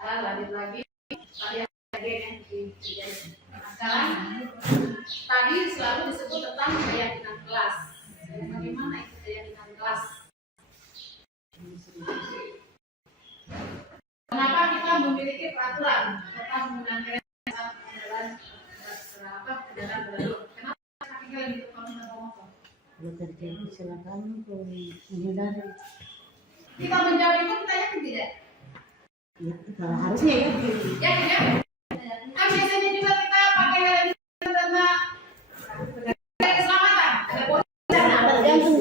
Lanjut lagi, tadi yang terjadi. Sekarang tadi selalu disebut tentang keyakinan kelas. Bagaimana itu keyakinan kelas? Kenapa kita memiliki peraturan tentang penggunaan kereta saat kendaraan berlalu? Kenapa kaki kalian itu kalau tidak ngomong? Kalau terjadi silakan menghindari. Kita menjawab itu kita yakin tidak? Ya, kalau harusnya ya. Ya. Kan biasanya juga kita pakai helm karena keselamatan. Ada polisi Tergantung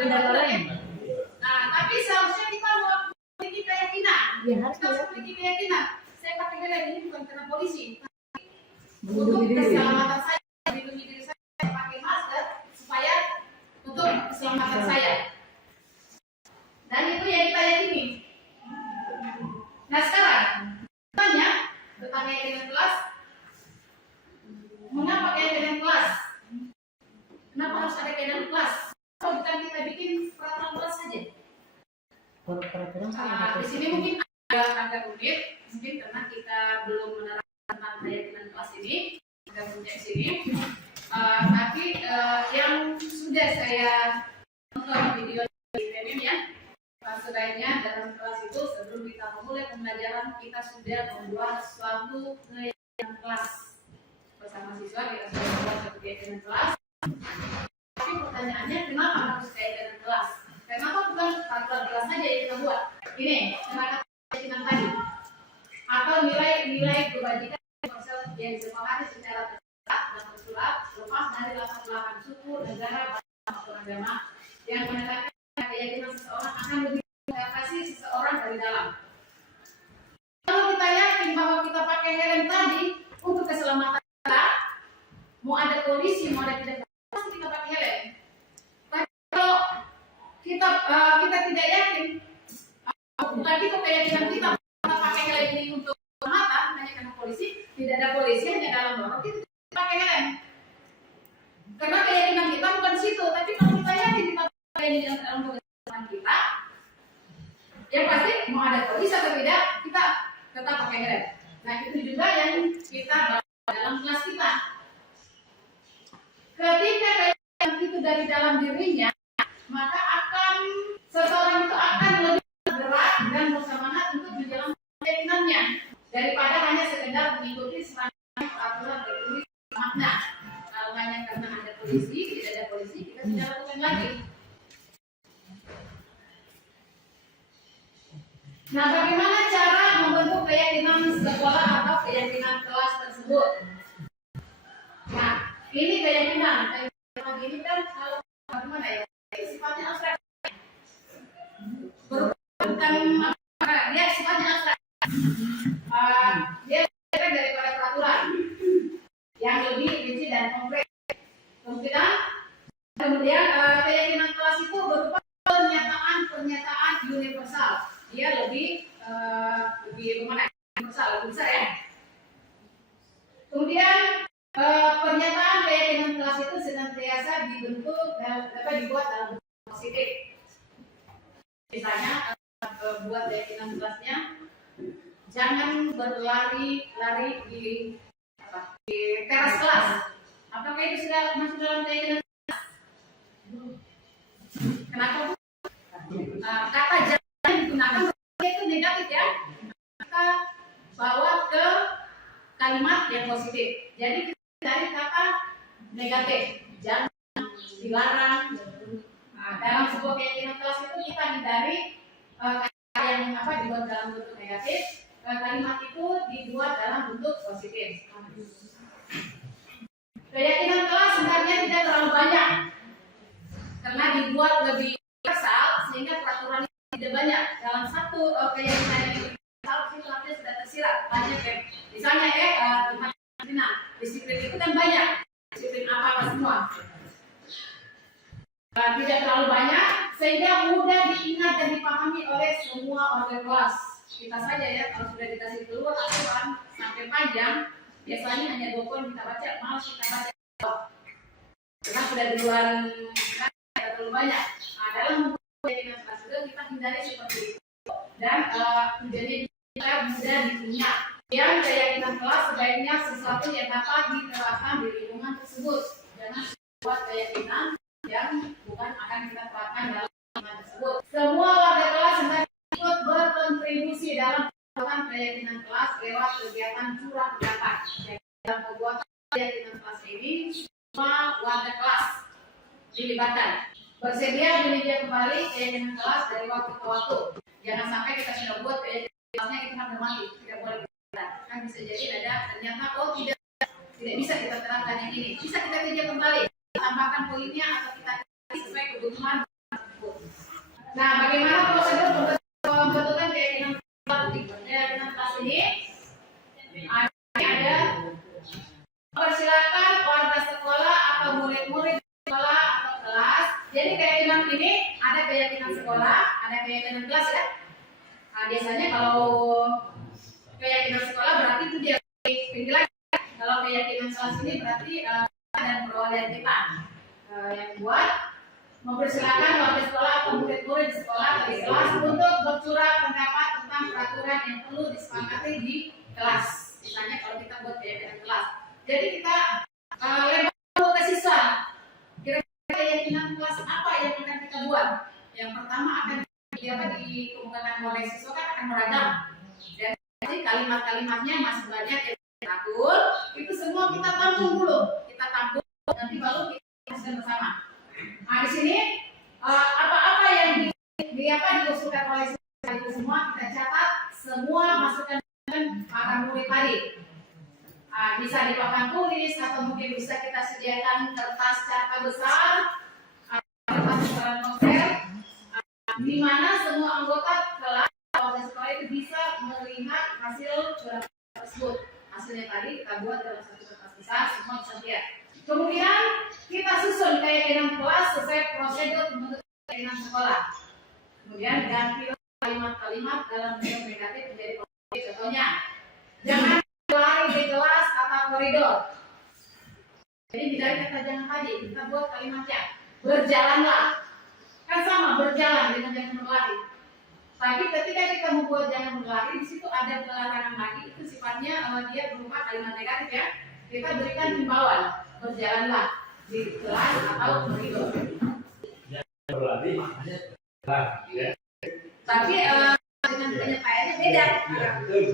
dari Nah, tapi seharusnya kita memiliki keyakinan. ya harus Kita harus memiliki keyakinan. Saya pakai helm ini bukan karena polisi, tapi melindungi untuk diri. keselamatan saya, melindungi diri saya pakai masker supaya untuk keselamatan saya. Dan itu yang kita yakini. Nah sekarang, tanya tentang keyakinan kelas. Mengapa keyakinan kelas? Kenapa harus ada keyakinan kelas? Kalau bukan kita bikin peraturan kelas saja. Kalau peraturan Di sini mungkin agak rumit, mungkin karena kita belum menerapkan tentang keyakinan kelas ini, agak rumit di sini. Tapi yang sudah saya nonton video di premium ya. Sebaiknya dalam kelas itu sebelum kita memulai pembelajaran kita sudah membuat suatu keyakinan kelas bersama siswa. Kita sudah membuat suatu keyakinan kelas. Tapi pertanyaannya kenapa harus keyakinan kelas? Kenapa bukan peraturan kelas saja yang kita buat? Ini kenapa keyakinan tadi? Atau nilai kebajikan yang disepakati secara tersurat dan tersurat lepas dari latar belakang suku, negara, bangsa maupun agama yang menetapkan keyakinan seseorang akan lebih mengatasi seseorang dari dalam. Kalau kita yakin bahwa kita pakai helm tadi untuk keselamatan kita, mau ada polisi, mau ada tidak, pasti kita pakai helm. Tapi kalau kita tidak yakin, bukan itu keyakinan kita pakai helm ini untuk keselamatan, hanya karena polisi, tidak ada polisi, hanya dalam rumah, kita pakai helm. Karena keyakinan kita bukan situ, tapi kalau kita yakin kita pakai ini dalam keselamatan kita, yang pasti mau ada polisi atau tidak, kita tetap pakai helm. Nah itu juga yang kita bawa dalam kelas kita. Ketika keyakinan itu dari dalam dirinya, maka seseorang itu akan lebih bergerak kesimpulannya daripada hanya sekedar mengikuti peraturan tertulis makna. Kalau hanya karena ada polisi, tidak ada polisi, kita tidak lakukan lagi. Nah, bagaimana cara membentuk keyakinan sekolah atau keyakinan kelas tersebut? Nah, ini keyakinan. Ini kan kalau bagaimana ya? Sifatnya abstrak. Bukan apa, dia sifatnya abstrak. Dia daripada peraturan yang lebih rinci dan konkret. Kemudian keyakinan kelas itu berupa pernyataan universal. Dia lebih universal, lebih besar ya. Kemudian pernyataan keyakinan kelas itu senantiasa dibentuk dan dapat dibuat dalam bentuk positif. Misalnya buat keyakinan kelasnya, jangan berlari-lari di teras kelas. Apakah itu sudah masuk dalam keyakinan kelas? Kenapa? Kata jangan digunakan itu negatif ya. Maka bawa ke kalimat yang positif. Jadi dari kata negatif, jangan, dilarang. Dalam sebuah keyakinan kelas itu kita hindari kata yang dibuat dalam bentuk negatif. Kalimat itu dibuat dalam bentuk positif. Keyakinan kelas sebenarnya tidak terlalu banyak karena dibuat lebih universal sehingga peraturan tidak banyak. Dalam satu keyakinan yang universal itu artinya sudah tersirat banyak ya. Misalnya disiplin itu kan banyak, disiplin apa semua. Tidak terlalu banyak sehingga mudah diingat dan dipahami oleh semua warga kelas. Kita saja ya, kalau sudah dikasih keluar aturan sampai panjang, biasanya hanya 2 poin kita baca, malas kita baca karena sudah duluan tidak terlalu banyak. Dalam keyakinan kelas juga kita hindari seperti itu dan tujuannya kita mudah diingat. Yang keyakinan kelas sebaiknya sesuatu yang dapat diterapkan di lingkungan tersebut. Jangan buat keyakinan yang bukan akan kita terapkan dalam lingkungan tersebut. Semua warga kelas hendaknya ikut berkontribusi dalam pembuatan keyakinan kelas lewat kegiatan curah pendapat. Dalam pembuatan keyakinan kelas ini, semua warga kelas dilibatkan. Bersedia meninjau kembali keyakinan kelas dari waktu ke waktu. Jangan sampai kita sudah buat keyakinan kelasnya kita harus mati, tidak boleh. Kan bisa jadi ada ternyata tidak bisa kita terapkan yang ini. Bisa kita tinjau kembali, tambahkan poinnya atau kita sesuai kebutuhan tersebut. Nah, bagaimana prosedur pembentukan keyakinan kelas ini? Ada persilakan warga sekolah atau murid-murid sekolah atau kelas. Jadi keyakinan ini ada keyakinan sekolah, ada keyakinan kelas ya. Biasanya kalau keyakinan sekolah berarti itu dia penjelasan. Kalau keyakinan kelas ini berarti dan perwakilan kita yang buat mempersilakan warga sekolah atau murid-murid di sekolah atau di kelas untuk bercurah pendapat tentang peraturan yang perlu disepakati di kelas. Misalnya kalau kita buat keyakinan kelas, jadi kita lempar ke siswa. Kira-kira keyakinan kelas apa yang akan kita buat? Yang pertama akan dikemukakan oleh siswa kan akan beragam. Dan jadi kalimat-kalimatnya masih banyak yang teratur, itu semua kita tampung dulu, nanti baru kita hasilkan bersama. Nah di sini apa-apa yang diusulkan oleh siswa itu semua kita catat, semua masukkan para murid tadi. Bisa di papan tulis atau mungkin bisa kita sediakan kertas cerita besar, kertas ukuran novel, di mana semua anggota kelas warga sekolah itu bisa melihat hasil curah tersebut. Hasilnya tadi kita buat dalam satu kertas besar, semua bisa lihat. Kemudian kita susun keyakinan kelas sesuai prosedur pembentukan keyakinan sekolah. Kemudian ganti kalimat-kalimat dalam bentuk negatif menjadi positif. Contohnya, jangan lari di kelas atau koridor. Jadi dari kata jangan tadi kita buat kalimatnya berjalanlah. Kan sama berjalan dengan jangan berlari. Tapi ketika kita membuat jangan berlari, di situ ada pelarangan lagi. Itu sifatnya dia berupa kalimat negatif ya. Kita berikan himbauan, berjalanlah di kelas atau koridor. Jangan berlari maknanya berlari. Ya. Tapi dengan penyampaiannya beda. Iya, betul.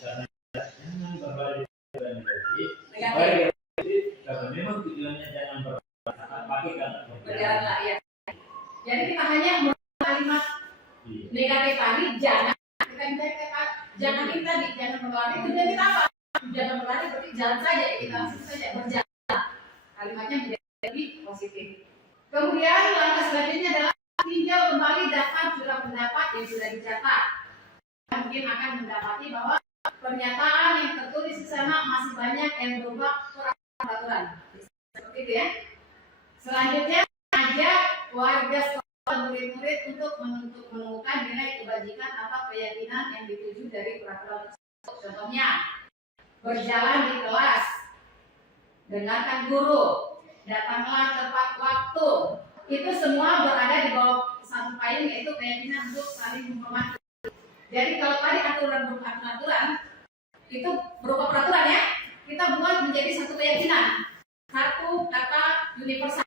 Karena jangan berbalik dan negatif. Negatif karena memang tujuannya jangan berpakai kata Berjalan lah ya. Jadi kita hanya menggunakan kalimat negatif tadi, jangan jangan ini tadi, jangan berlari. Tujuan kita apa? Jangan berlari berarti jalan saja, kita langsung saja berjalan. Kalimatnya menjadi positif. Kemudian langkah selanjutnya adalah tinjau kembali daftar surat pendapat yang sudah dicatat. Mungkin akan mendapati bahwa pernyataan yang tertulis di sana masih banyak yang berubah peraturan. Seperti itu ya. Selanjutnya ajak warga sekolah murid-murid untuk menemukan nilai kebajikan atau keyakinan yang dituju dari peraturan tersebut. Contohnya, berjalan di kelas, dengarkan guru, datanglah tepat waktu. Itu semua berada di bawah satu payung, yaitu keyakinan untuk saling menghormati. Jadi kalau tadi aturan berupa peraturan, itu berupa peraturan ya, kita buat menjadi satu keyakinan, satu kata universal.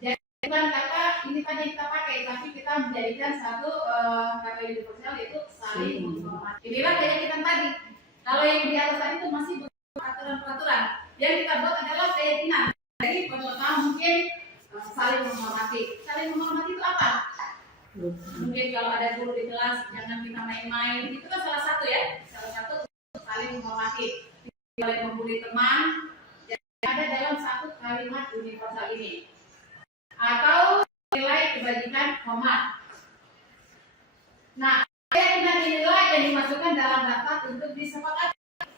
Jadi bukan kata ini tadi yang kita pakai, tapi kita menjadikan satu kata universal, yaitu saling menghormati. Inilah keyakinan tadi. Kalau yang di atas tadi itu masih berupa peraturan-peraturan. Yang kita buat adalah keyakinan. Jadi pertama mungkin saling menghormati. Saling menghormati itu apa? Mungkin kalau ada guru di kelas jangan kita main-main, itu kan salah satu ya, salah satu saling menghormati. Tidak membuli teman yang ada dalam satu kalimat universal ini. Atau nilai kebajikan hormat. Nah, keyakinan inilah yang dimasukkan dalam daftar untuk disepakati.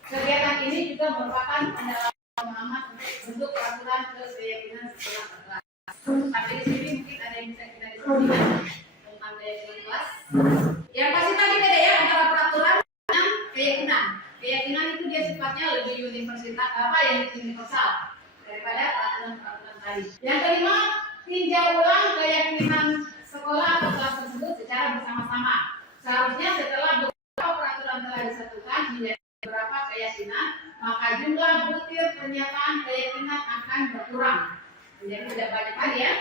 Kegiatan ini juga merupakan pendalaman pemahaman untuk peraturan ke keyakinan sekolah kelas. Tapi di sini mungkin ada yang bisa kita diskusikan tentang keyakinan kelas. Yang pasti tadi beda ya antara peraturan dan keyakinan. Keyakinan itu dia sifatnya lebih universal daripada peraturan-peraturan tadi. Yang kelima, tinjau ulang keyakinan sekolah atau kelas tersebut secara bersama-sama. Seharusnya setelah beberapa peraturan telah disatukan menjadi beberapa keyakinan, maka jumlah butir pernyataan keyakinan akan berkurang. Jadi tidak banyak lagi ya.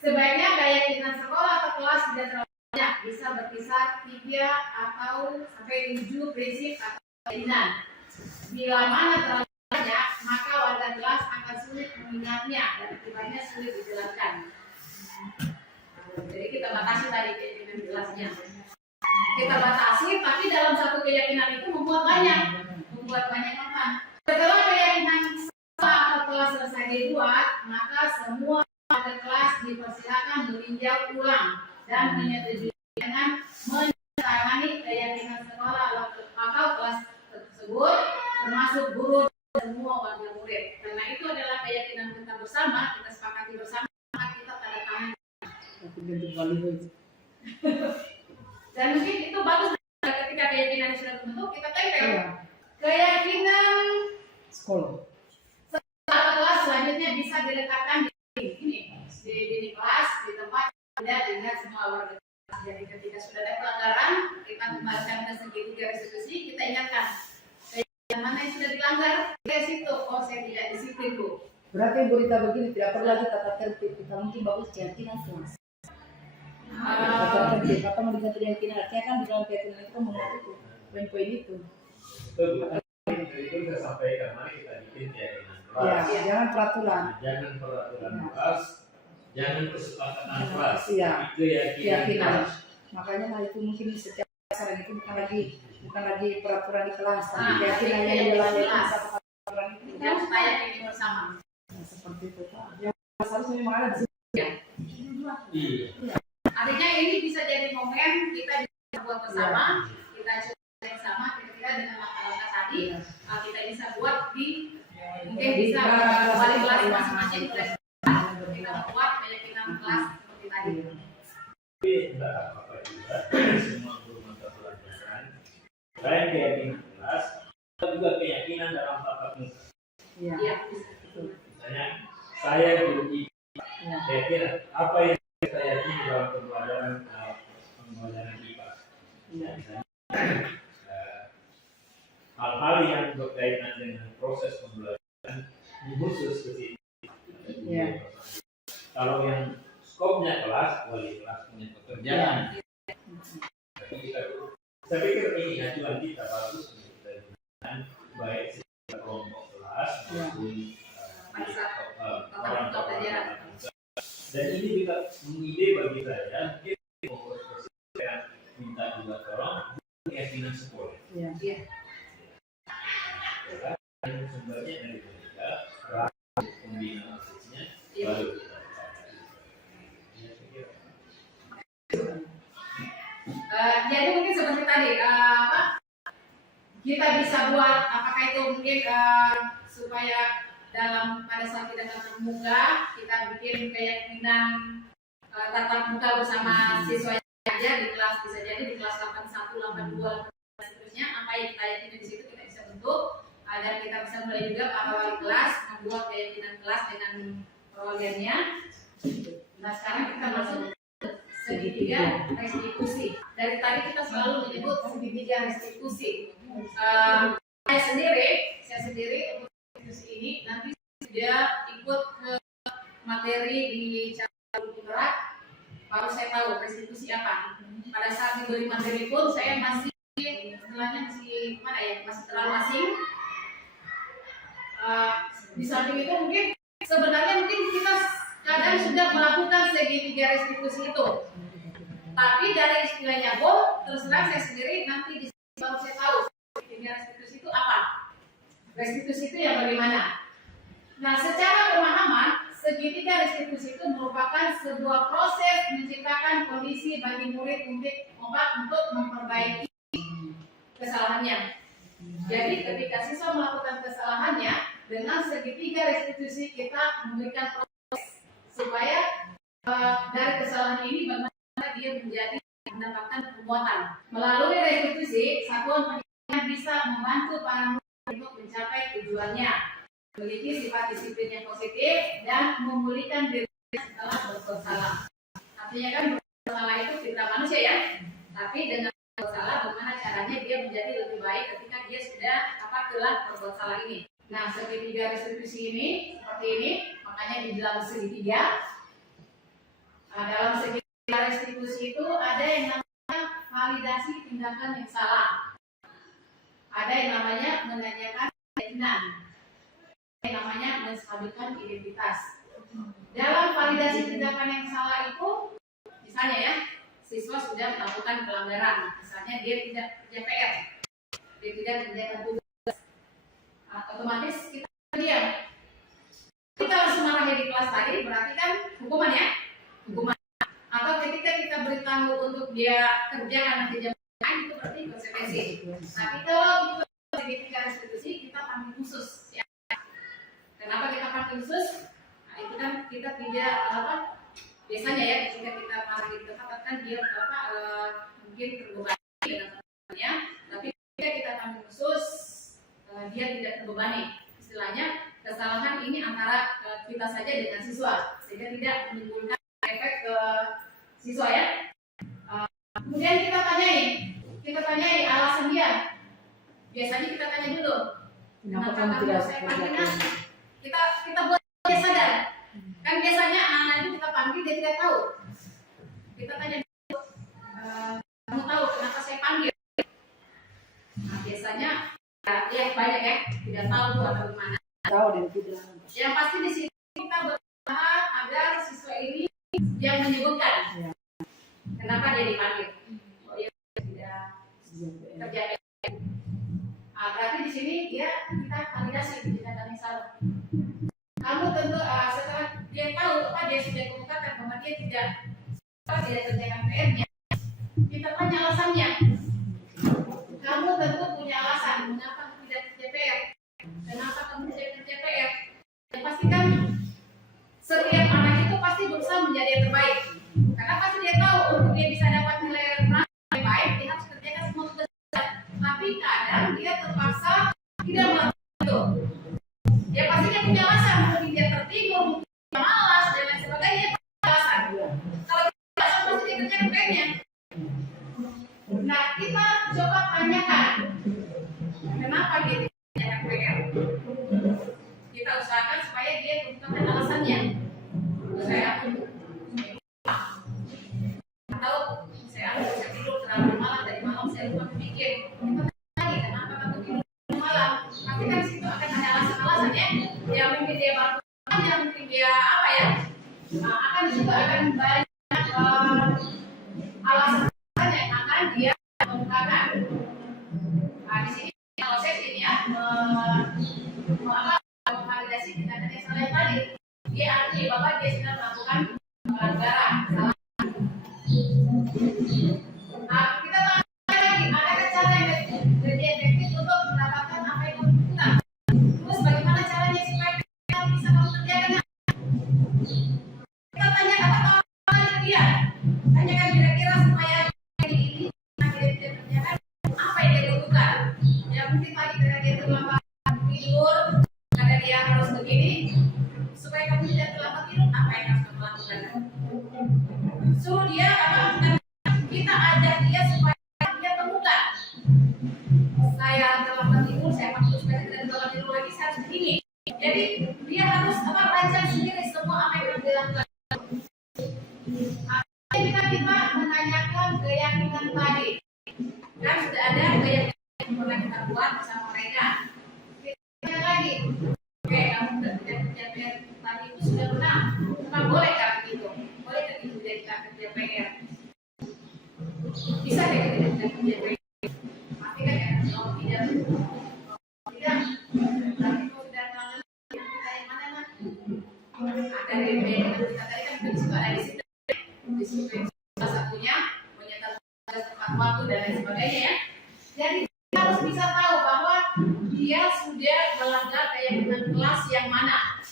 Sebaiknya keyakinan sekolah atau kelas tidak terlalu banyak, bisa berkisar 3 atau sampai 7 prinsip atau keyakinan. Bila mana terlalu banyak, maka warga kelas akan sulit mengingatnya dan akibatnya sulit dijelaskan. Jadi kita batasi tadi keyakinan jelasnya. Kita batasi, tapi dalam satu keyakinan itu membuat banyak manfaat. Setelah keyakinan sekolah atau kelas selesai dibuat, maka semua warga kelas dipersilakan meninjau ulang dan menyetujui dengan menandatangani keyakinan sekolah atau kelas tersebut, termasuk guru dan semua warga murid. Karena itu adalah keyakinan kita bersama, kita sepakati bersama, maka kita tanda tangan. Dan mungkin itu bagus ketika keyakinan sudah terbentuk, kita tempel. Keyakinan Sekolah. setelah kelas selanjutnya bisa diletakkan di kelas, di tempat tidak dilihat semua warga kelas. Jadi ketika sudah ada pelanggaran, kita kembalikan ke segitiga restitusi, kita ingatkan keyakinan mana yang sudah dilanggar, kita situ, oh saya tidak di situ Bu. Berarti berita begini tidak perlu lagi tata tertib, kita mungkin bagus keyakinan kelas. Tata tertib, apa mau diganti keyakinan? Artinya kan di dalam keyakinan itu kan mengatur itu poin-poin itu. Betul, itu saya sampaikan, mari kita bikin keyakinan Ya, kelas. jangan peraturan. Jangan peraturan kelas, jangan kesepakatan kelas. Iya. Itu keyakinan kelas. Makanya hal itu mungkin setiap saran itu bukan lagi peraturan di kelas, tapi keyakinan yang dilakukan satu peraturan itu. Yang supaya ini bersama. Nah, seperti itu Pak. Yang harusnya memang ada di sini. Iya. Artinya ini bisa jadi momen kita bisa buat bersama, kita coba bersama, kira-kira dengan langkah-langkah tadi, kita bisa buat di mungkin bisa kembali kelas masing-masing kita membuat keyakinan kelas seperti tadi. Tapi tidak apa-apa juga, semua guru mata pelajaran. Selain keyakinan kelas, ada juga keyakinan dalam tatap muka. Iya. Iya. Misalnya, saya guru IPA, Ya. saya kira apa yang saya yakini dalam pembelajaran IPA. Iya. Misalnya, hal-hal yang berkaitan dengan proses pembelajaran khusus ke situ. Iya. Kalau yang skopnya kelas, wali kelas punya pekerjaan. Tapi kita Saya pikir ini acuan kita bagus untuk kita gunakan baik secara kelompok kelas maupun orang tua. Dan ini juga mengide bagi saya, mungkin saya minta juga tolong keyakinan sekolah. Iya. Sumbernya dari mereka, pembinaan khususnya, lalu kita jadi mungkin seperti tadi kita bisa buat apakah itu mungkin supaya pada saat kita tatap muka kita bikin keyakinan tatap muka bersama siswa aja di kelas, bisa jadi di kelas 81, 82 dan seterusnya, apa yang kita yakini di situ kita bisa bentuk dan kita bisa mulai juga para wali kelas membuat keyakinan kelas dengan perwakilannya. Nah sekarang kita masuk segitiga restitusi. Dari tadi kita selalu menyebut segitiga restitusi. Saya sendiri untuk restitusi ini nanti sudah ikut ke materi di cara berat, baru saya tahu restitusi apa. Pada saat diberi materi pun saya masih istilahnya masih terlalu asing. Di samping itu mungkin sebenarnya kita kadang sudah melakukan segitiga restitusi itu, tapi dari istilahnya terus terang saya sendiri nanti di sini baru saya tahu segitiga restitusi itu apa. Restitusi itu yang bagaimana? Nah, secara pemahaman segitiga restitusi itu merupakan sebuah proses menciptakan kondisi bagi murid untuk memperbaiki kesalahannya. Jadi ketika siswa melakukan kesalahannya, dengan segitiga restitusi kita memberikan proses supaya dari kesalahan ini bagaimana dia mendapatkan penguatan. Melalui restitusi, satuan pendidikan bisa membantu para murid untuk mencapai tujuannya, memiliki sifat disiplin yang positif dan memulihkan diri setelah berbuat salah. Artinya kan berbuat salah itu fitrah manusia ya, tapi dengan berbuat salah bagaimana caranya dia menjadi lebih baik ketika dia sudah telah berbuat salah ini. Nah, segitiga restitusi ini seperti ini, makanya dibilang segitiga. Dalam segitiga restitusi itu ada yang namanya validasi tindakan yang salah, ada yang namanya menanyakan keyakinan, ada yang namanya menstabilkan identitas. Dalam validasi tindakan yang salah itu, misalnya ya, siswa sudah melakukan pelanggaran, misalnya dia tidak kerja PR, dia tidak kerjakan tugas, otomatis kita diam. Kita langsung marah di kelas tadi, berarti kan hukuman ya, hukuman. Atau ketika kita beritahu untuk dia kerjakan kerja itu berarti konsekuensi. Tapi kalau itu segitiga restitusi kita panggil khusus. Ya. Kenapa kita panggil khusus? Nah, itu kan kita tidak biasanya ya ketika kita marah di tempat kan dia mungkin terbebani dengan temannya, tapi ketika kita panggil khusus dia tidak terbebani. Istilahnya kesalahan ini antara kita saja dengan siswa sehingga tidak menimbulkan efek ke siswa ya. Kemudian kita tanyai alasan dia. Biasanya kita tanya dulu, Kenapa kamu tidak panggilnya? Kita buat dia sadar. Kan biasanya anak-anak itu kita panggil dia tidak tahu. Kita tanya dulu, kamu tahu kenapa saya panggil? Nah, biasanya ya banyak ya, tidak tahu atau gimana. Tahu dan tidak. Yang pasti di sini kita berusaha agar siswa ini yang menyebutkan kenapa dia dipanggil. Oh ya tidak kerja. Berarti di sini dia kita validasi tindakan yang salah. Kamu tentu setelah dia tahu dia sudah kemukakan bahwa dia tidak kerjakan PR-nya, kita tanya alasannya. Kamu tentu punya alasan mengapa tidak kerja PR. Kenapa kamu tidak kerja PR? Yang pasti kan setiap anak itu pasti berusaha menjadi yang terbaik. Karena pasti dia tahu untuk dia bisa dapat nilai yang lebih baik, dia harus kerjakan semua tugas. Tapi kadang dia terpaksa tidak melakukan itu. Ya pasti dia punya alasan, mungkin dia tertidur, mungkin dia malas dan lain sebagainya. Alasan. Kalau dia alasan pasti dia kerjakan PR-nya. Nah kita coba tanyakan kenapa dia tidak kerjakan PR. Kita usahakan supaya dia menemukan alasannya. Atau saya tidur terlalu malam, dari malam saya lupa misalnya yang mungkin dia bantu, yang mungkin dia apa ya, akan juga akan banyak alasan yang akan dia menggunakan. Nah, di sini kalau saya ini ya memvalidasi tindakan yang salah yang tadi, dia artinya bahwa dia sedang melakukan pelanggaran. Nah, kita tahu lagi ada cara yang lebih efektif untuk mendapatkan apa yang kamu butuhkan. Terus bagaimana caranya supaya kita bisa kamu kerjakan? Kita tanya apa tahu ke dia, tanyakan kira-kira supaya ini tidak kerjakan apa yang dia butuhkan. Ya mungkin tadi karena dia terlambat tidur, karena dia harus begini, supaya kamu tidak terlambat tidur, apa yang harus kamu lakukan? Suruh dia apa? Kita ajak dia supaya dia terbuka. Saya terlambat tidur, saya maksud supaya tidak terlambat tidur lagi, saya harus begini. Jadi dia harus apa? Rancang sendiri semua apa yang dia lakukan. Kita menanyakan keyakinan tadi, kan sudah ada keyakinan yang pernah kita buat bersama mereka. Kita lagi, oke, kamu sudah kerja tadi itu sudah benar. Memang boleh kan begitu? Boleh kan itu jadi kerja PR? Bisa ya kita kerja PR? Pastikan ya, kalau tidak, berarti kalau sudah melanggar kita yang mana nak? Ada di kita tadi kan juga ada di situ. Di situ salah satunya menyatakan tepat waktu dan lain sebagainya ya. Jadi kita harus bisa tahu bahwa dia sudah melanggar keyakinan kelas yang mana.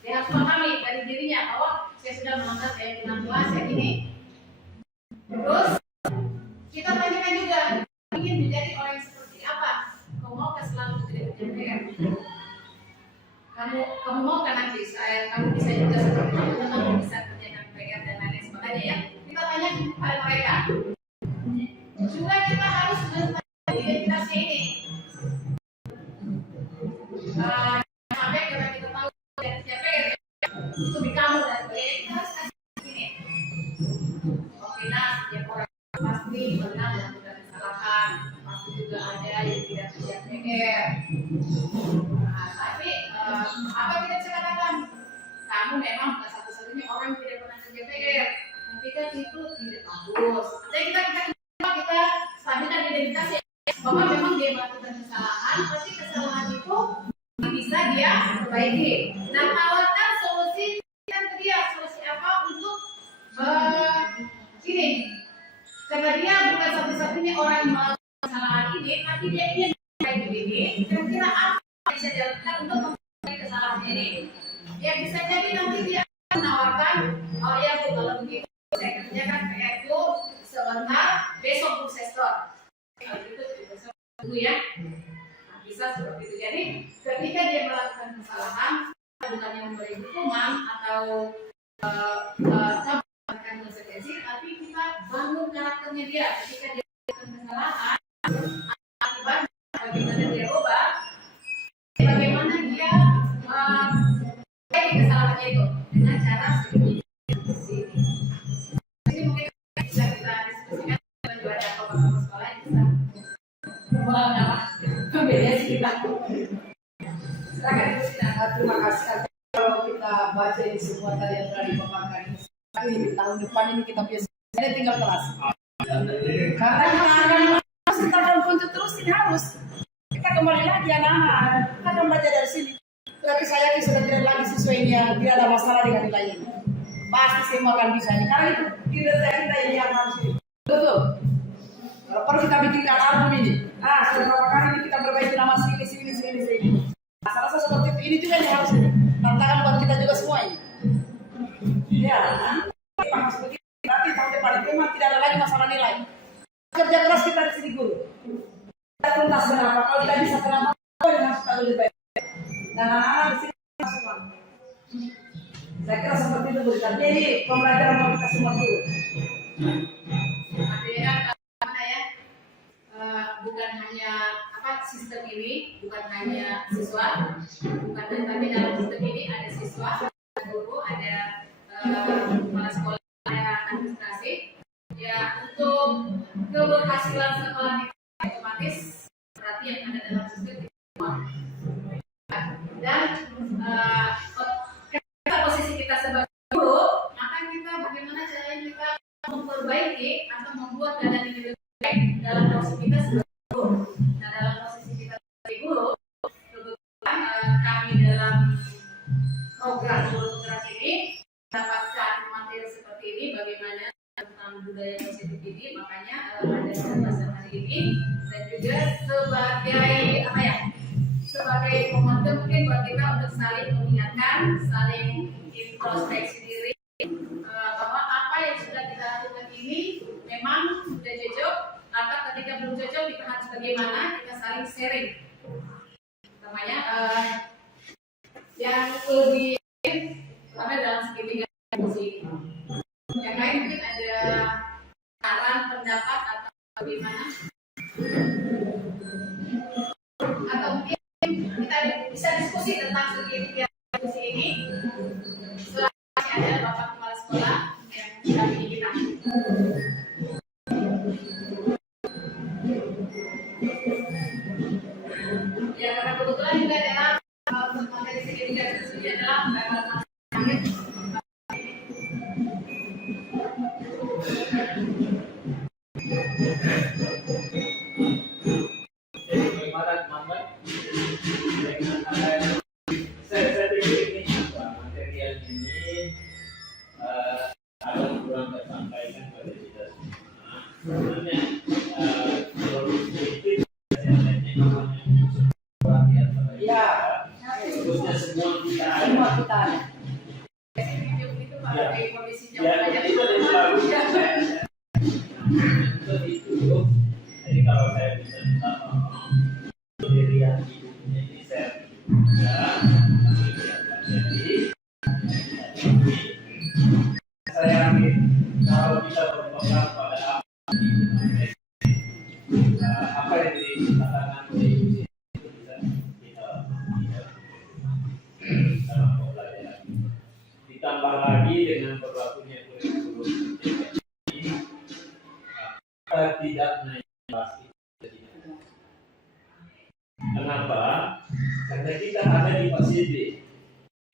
Dia harus pahami dari dirinya bahwa saya sudah melanggar keyakinan kelas yang ini. Terus kita tanyakan juga, ingin menjadi orang yang seperti apa? Kamu mau kan selalu tidak kerja PR? Kamu mau kan nanti kamu bisa juga seperti itu, kamu bisa kerjakan PR dan lain sebagainya ya. Kita tanya kepada mereka. Juga kita harus mengetahui identitasnya ini. Sampai karena kita tahu siapa ya, itu di kamu dan sebagainya, kita harus kasih ini. Oke, nah setiap orang pasti pernah melakukan kesalahan, pasti juga ada yang tidak kerja PR. Nah, tapi apa kita bisa katakan? Kamu memang bukan satu-satunya orang yang tidak pernah kerja PR, tapi kan itu tidak bagus. Jadi kita stabilkan identitasnya bahwa memang dia melakukan kesalahan, pasti kesalahan itu bisa dia perbaiki. Nah, tawarkan solusi kan ke dia, solusi apa untuk ini? Karena dia bukan satu-satunya orang yang melakukan kesalahan ini, tapi dia ingin memperbaiki ini. Kira-kira apa yang bisa dilakukan untuk memperbaiki kesalahan ini? Ya bisa jadi nanti dia menawarkan, oh ya Bu, kalau begitu saya kerjakan PR itu sebentar, besok Bu saya store. Kalau gitu dulu ya. Nah, bisa seperti itu. Jadi ketika dia melakukan kesalahan, bukannya memberi hukuman atau melakukan konsekuensi, tapi kita bangun karakternya dia. Ketika dia melakukan kesalahan, akibat bagaimana dia ubah, bagaimana dia kesalahannya itu dengan cara seperti ini. Ini mungkin bisa kita diskusikan dengan dua tokoh sekolah yang bisa membedakan kita. Silakan diskusikan. Terima kasih. Kalau kita baca ini semua tadi yang telah dipaparkan ini, di tahun depan ini kita biasanya tinggal kelas. Karena kita akan untuk terus ini harus kita kembali lagi anak-anak, kita akan belajar dari sini. Tapi saya yakin sudah tidak lagi sesuainya, tidak ada masalah dengan nilai ini. Pasti semua akan bisa ini. Karena itu kita ini yang harus ini. Betul. Kalau perlu kita bikinkan album ini. Sudah berapa kali ini kita perbaiki nama sini. Masalah seperti itu ini juga yang harus ini. Tantangan buat kita juga semua ini. Ya, harus begitu. Nanti tahun depan itu memang tidak ada lagi masalah nilai. Kerja keras kita di sini guru. Kita tuntas berapa? Kalau tidak bisa kenapa? Apa yang harus kita lebih baik? Dan anak-anak di sini semua. Saya kira seperti itu Bu. Jadi pembelajaran untuk kita semua dulu. Artinya mana ya? Bukan hanya sistem ini, bukan hanya siswa, bukan tapi dalam sistem ini ada siswa, ada guru, ada kepala sekolah, ada administrasi. Ya untuk keberhasilan sekolah itu otomatis berarti yang ada dalam sistem itu semua. Dan kami dalam program gerak ini mendapatkan materi seperti ini, bagaimana tentang budaya positif ini, makanya ada pembahasan hari ini, dan juga sebagai momentum mungkin buat kita untuk saling mengingatkan, saling introspeksi diri, bahwa apa yang sudah kita lakukan ini memang sudah cocok, atau ketika belum cocok kita harus bagaimana, kita saling sharing. Namanya yang lebih ada dalam segitiga diskusi. Yang lain mungkin ada saran, pendapat atau bagaimana? Atau mungkin kita bisa diskusi tentang segitiga diskusi ini. Selanjutnya ada Bapak Kepala Sekolah yang mendampingi kita. Ya, karena kebetulan juga adalah materi segitiga diskusi adalah Bagaimana teman-teman? Saya pikir ini material ini ada kurang tersampaikan pada kita semua. Sebenarnya itu Ya, khususnya semua kita semua kita. itu pada kondisi jam ya belajar itu dari selalu itu jadi kalau saya bisa minta tolong pendirian ibunya ini saya jadi saya yakin kalau kita berpegang pada apa yang dikatakan oleh ibu itu bisa kita dalam pembelajaran. Ditambah lagi dengan berlakunya kurikulum ini, kita tidak naik pasti. Kenapa? Karena kita ada di fase D.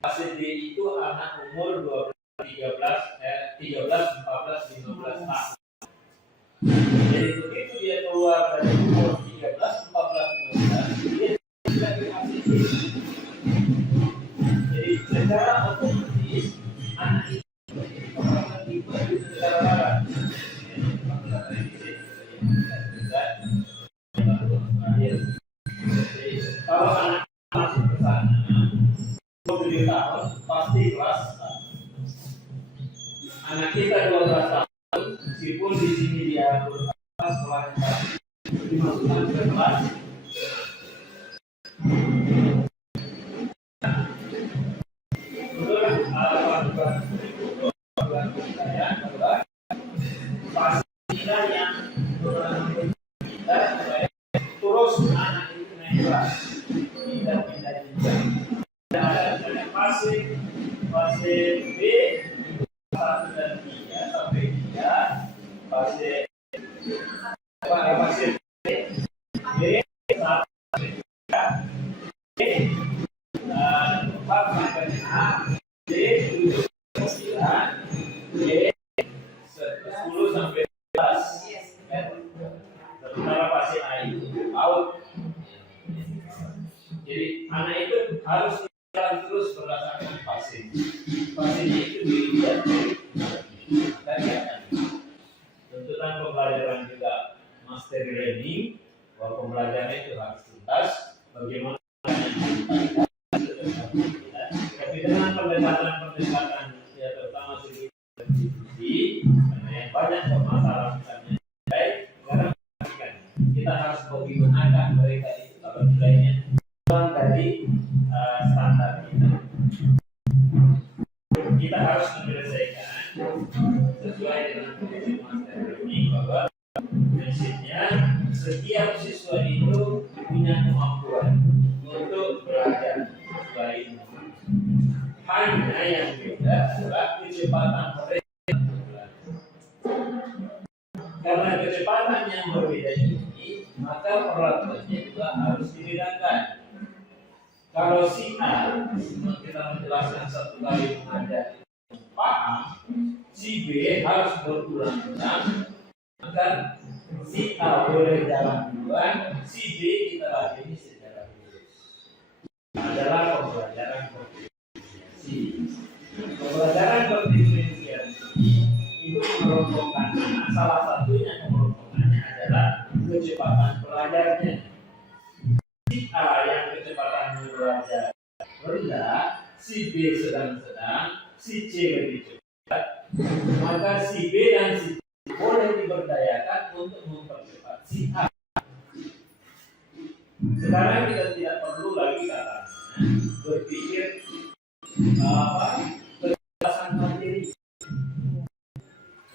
Fase D itu anak umur 13, 14, 15 tahun. Jadi begitu dia keluar dari umur 13, 14, 15, dia sudah di fase D. Jadi secara otomatis anak itu menjadi kepala tipe di negara barat. Jadi kalau anak masuk ke sana 7 tahun pasti kelas 1. Anak kita 12 tahun meskipun di sini dia berkelas sekolah dimasukkan ke kelas pastikan yang kita terus anak itu naik kelas tidak pindah jenjang. Ada fase B 1 dan 3 sampai 3 fase B 1 sampai 3 B 4 sampai 6 D 7 sampai 9 D 10 sampai 11. Sementara fase A itu out. Jadi anak itu harus jalan terus berdasarkan fase. Fasenya itu dilihat dari tuntutan pembelajaran juga master learning, bahwa pembelajaran itu harus tuntas. Bagaimana tapi dengan pendekatan ya terutama segi institusi, karena yang banyak permasalahannya baik, sekarang kita harus bagaimana mereka itu kalau nilainya dari standar kita harus menyelesaikan sesuai dengan prinsip master learning bahwa prinsipnya setiap siswa itu punya kemampuan untuk belajar sesuai hanya yang beda adalah kecepatan mereka belajar. Karena kecepatan yang berbeda ini, maka perlakuannya juga harus dibedakan. Kalau si A kita menjelaskan satu kali mengajar paham, si B harus berulang-ulang agar si A boleh jalan duluan, si B kita latih secara khusus. Adalah pembelajaran kecepatan belajar rendah, si B sedang-sedang, si C lebih cepat, maka si B dan si C boleh diberdayakan untuk mempercepat si A. Sekarang kita tidak perlu lagi katanya berpikir kejelasan materi.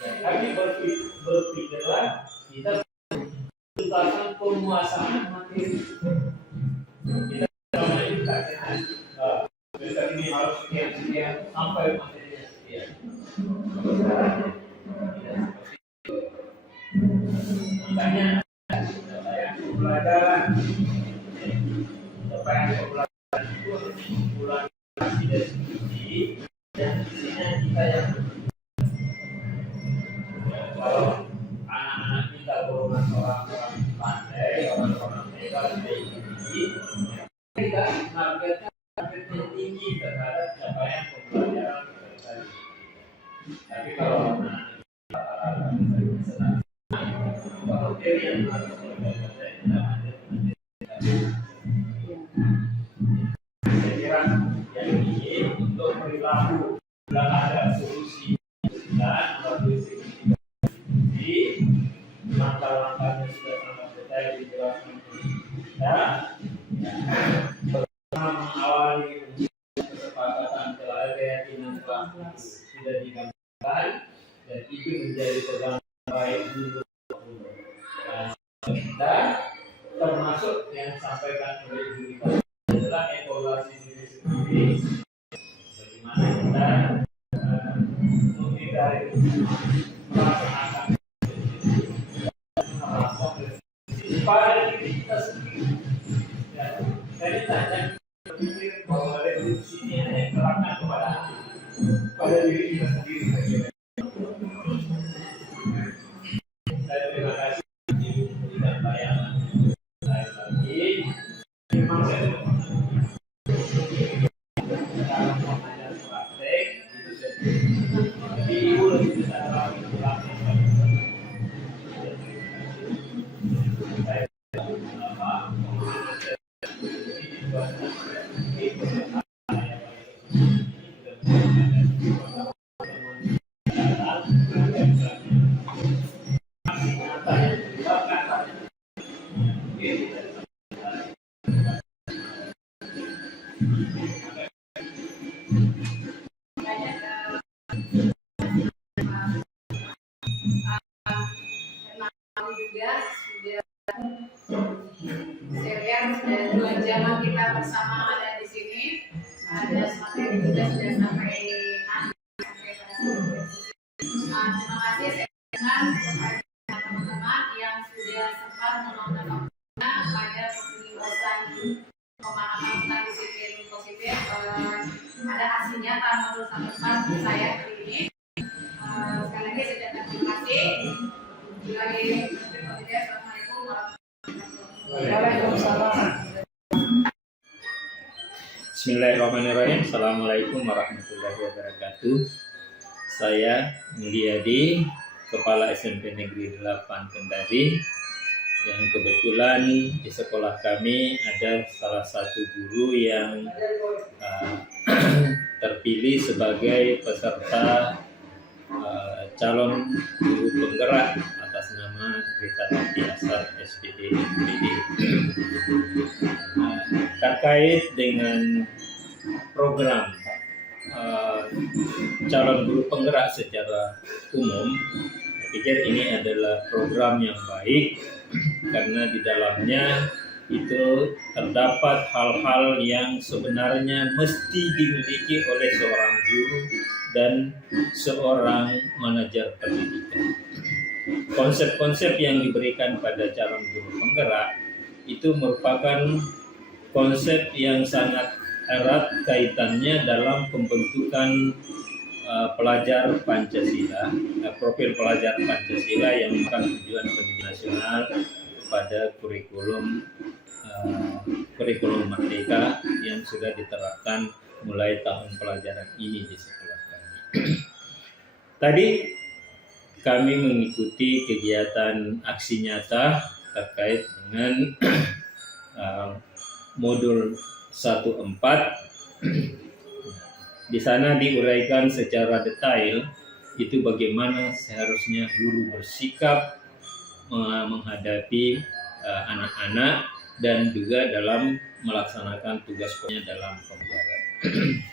Ya, kami berpikirlah kita tuntaskan penguasaan materi. Kita selama ini katakan besok ini harus sekian sampai materinya sekian. Sekarang tidak seperti itu. Makanya yang pembelajaran itu bulan tidak sedikit dan isinya kita yang kalau anak-anak kita golongan orang-orang pandai, orang-orang hebat, tinggi, kita targetnya tinggi terhadap capaian pembelajaran tadi. Tapi kalau anak-anak kita senang, materi yang harus belajar tidak ada. Saya kira yang ini untuk perilaku dan ada solusi dan melalui signifikansi langkah-langkahnya sudah sangat detail dijelaskan kita mengawali kesepakatan keyakinan kelas sudah digambarkan dan itu menjadi pegangan baik dulu kita termasuk yang disampaikan oleh Ibu Rika adalah evaluasi diri sendiri bagaimana kita menghindari melaksanakan pada diri kita sendiri. Ya, saya ditanya berpikir bahwa revisi ini hanya diterapkan pada diri kita sendiri saja. Saya terima kasih Ibu memberikan layanan saya lagi. Memang saya dalam mengajar praktek itu jadi Ibu lebih tidak lagi praktek. Saya juga sudah saya lihat sudah 2 jam kita bersama ada di sini, ada materi juga sudah sampai akhir. Terima kasih saya dengan teman-teman yang sudah sempat menonton pada pembahasan pemahaman tentang disiplin positif. Ada hasil nyata menurut teman saya hari ini. Sekali lagi saya ucapkan terima kasih. Lagi Assalamualaikum warahmatullahi wabarakatuh. Bismillahirrahmanirrahim. Assalamualaikum warahmatullahi wabarakatuh. Saya Mulyadi, Kepala SMP Negeri 8 Kendari, yang kebetulan di sekolah kami ada salah satu guru yang terpilih sebagai peserta calon guru penggerak atas nama Rita Asar SPD MPD. Terkait dengan program calon guru penggerak secara umum, saya pikir ini adalah program yang baik karena di dalamnya itu terdapat hal-hal yang sebenarnya mesti dimiliki oleh seorang guru dan seorang manajer pendidikan. Konsep-konsep yang diberikan pada calon guru penggerak itu merupakan konsep yang sangat erat kaitannya dalam pembentukan pelajar Pancasila, profil pelajar Pancasila yang merupakan tujuan pendidikan nasional pada kurikulum Merdeka yang sudah diterapkan mulai tahun pelajaran ini di sekolah kami. Tadi kami mengikuti kegiatan aksi nyata terkait dengan modul 1.4. Di sana diuraikan secara detail itu bagaimana seharusnya guru bersikap menghadapi anak-anak dan juga dalam melaksanakan tugas pokoknya dalam pembelajaran.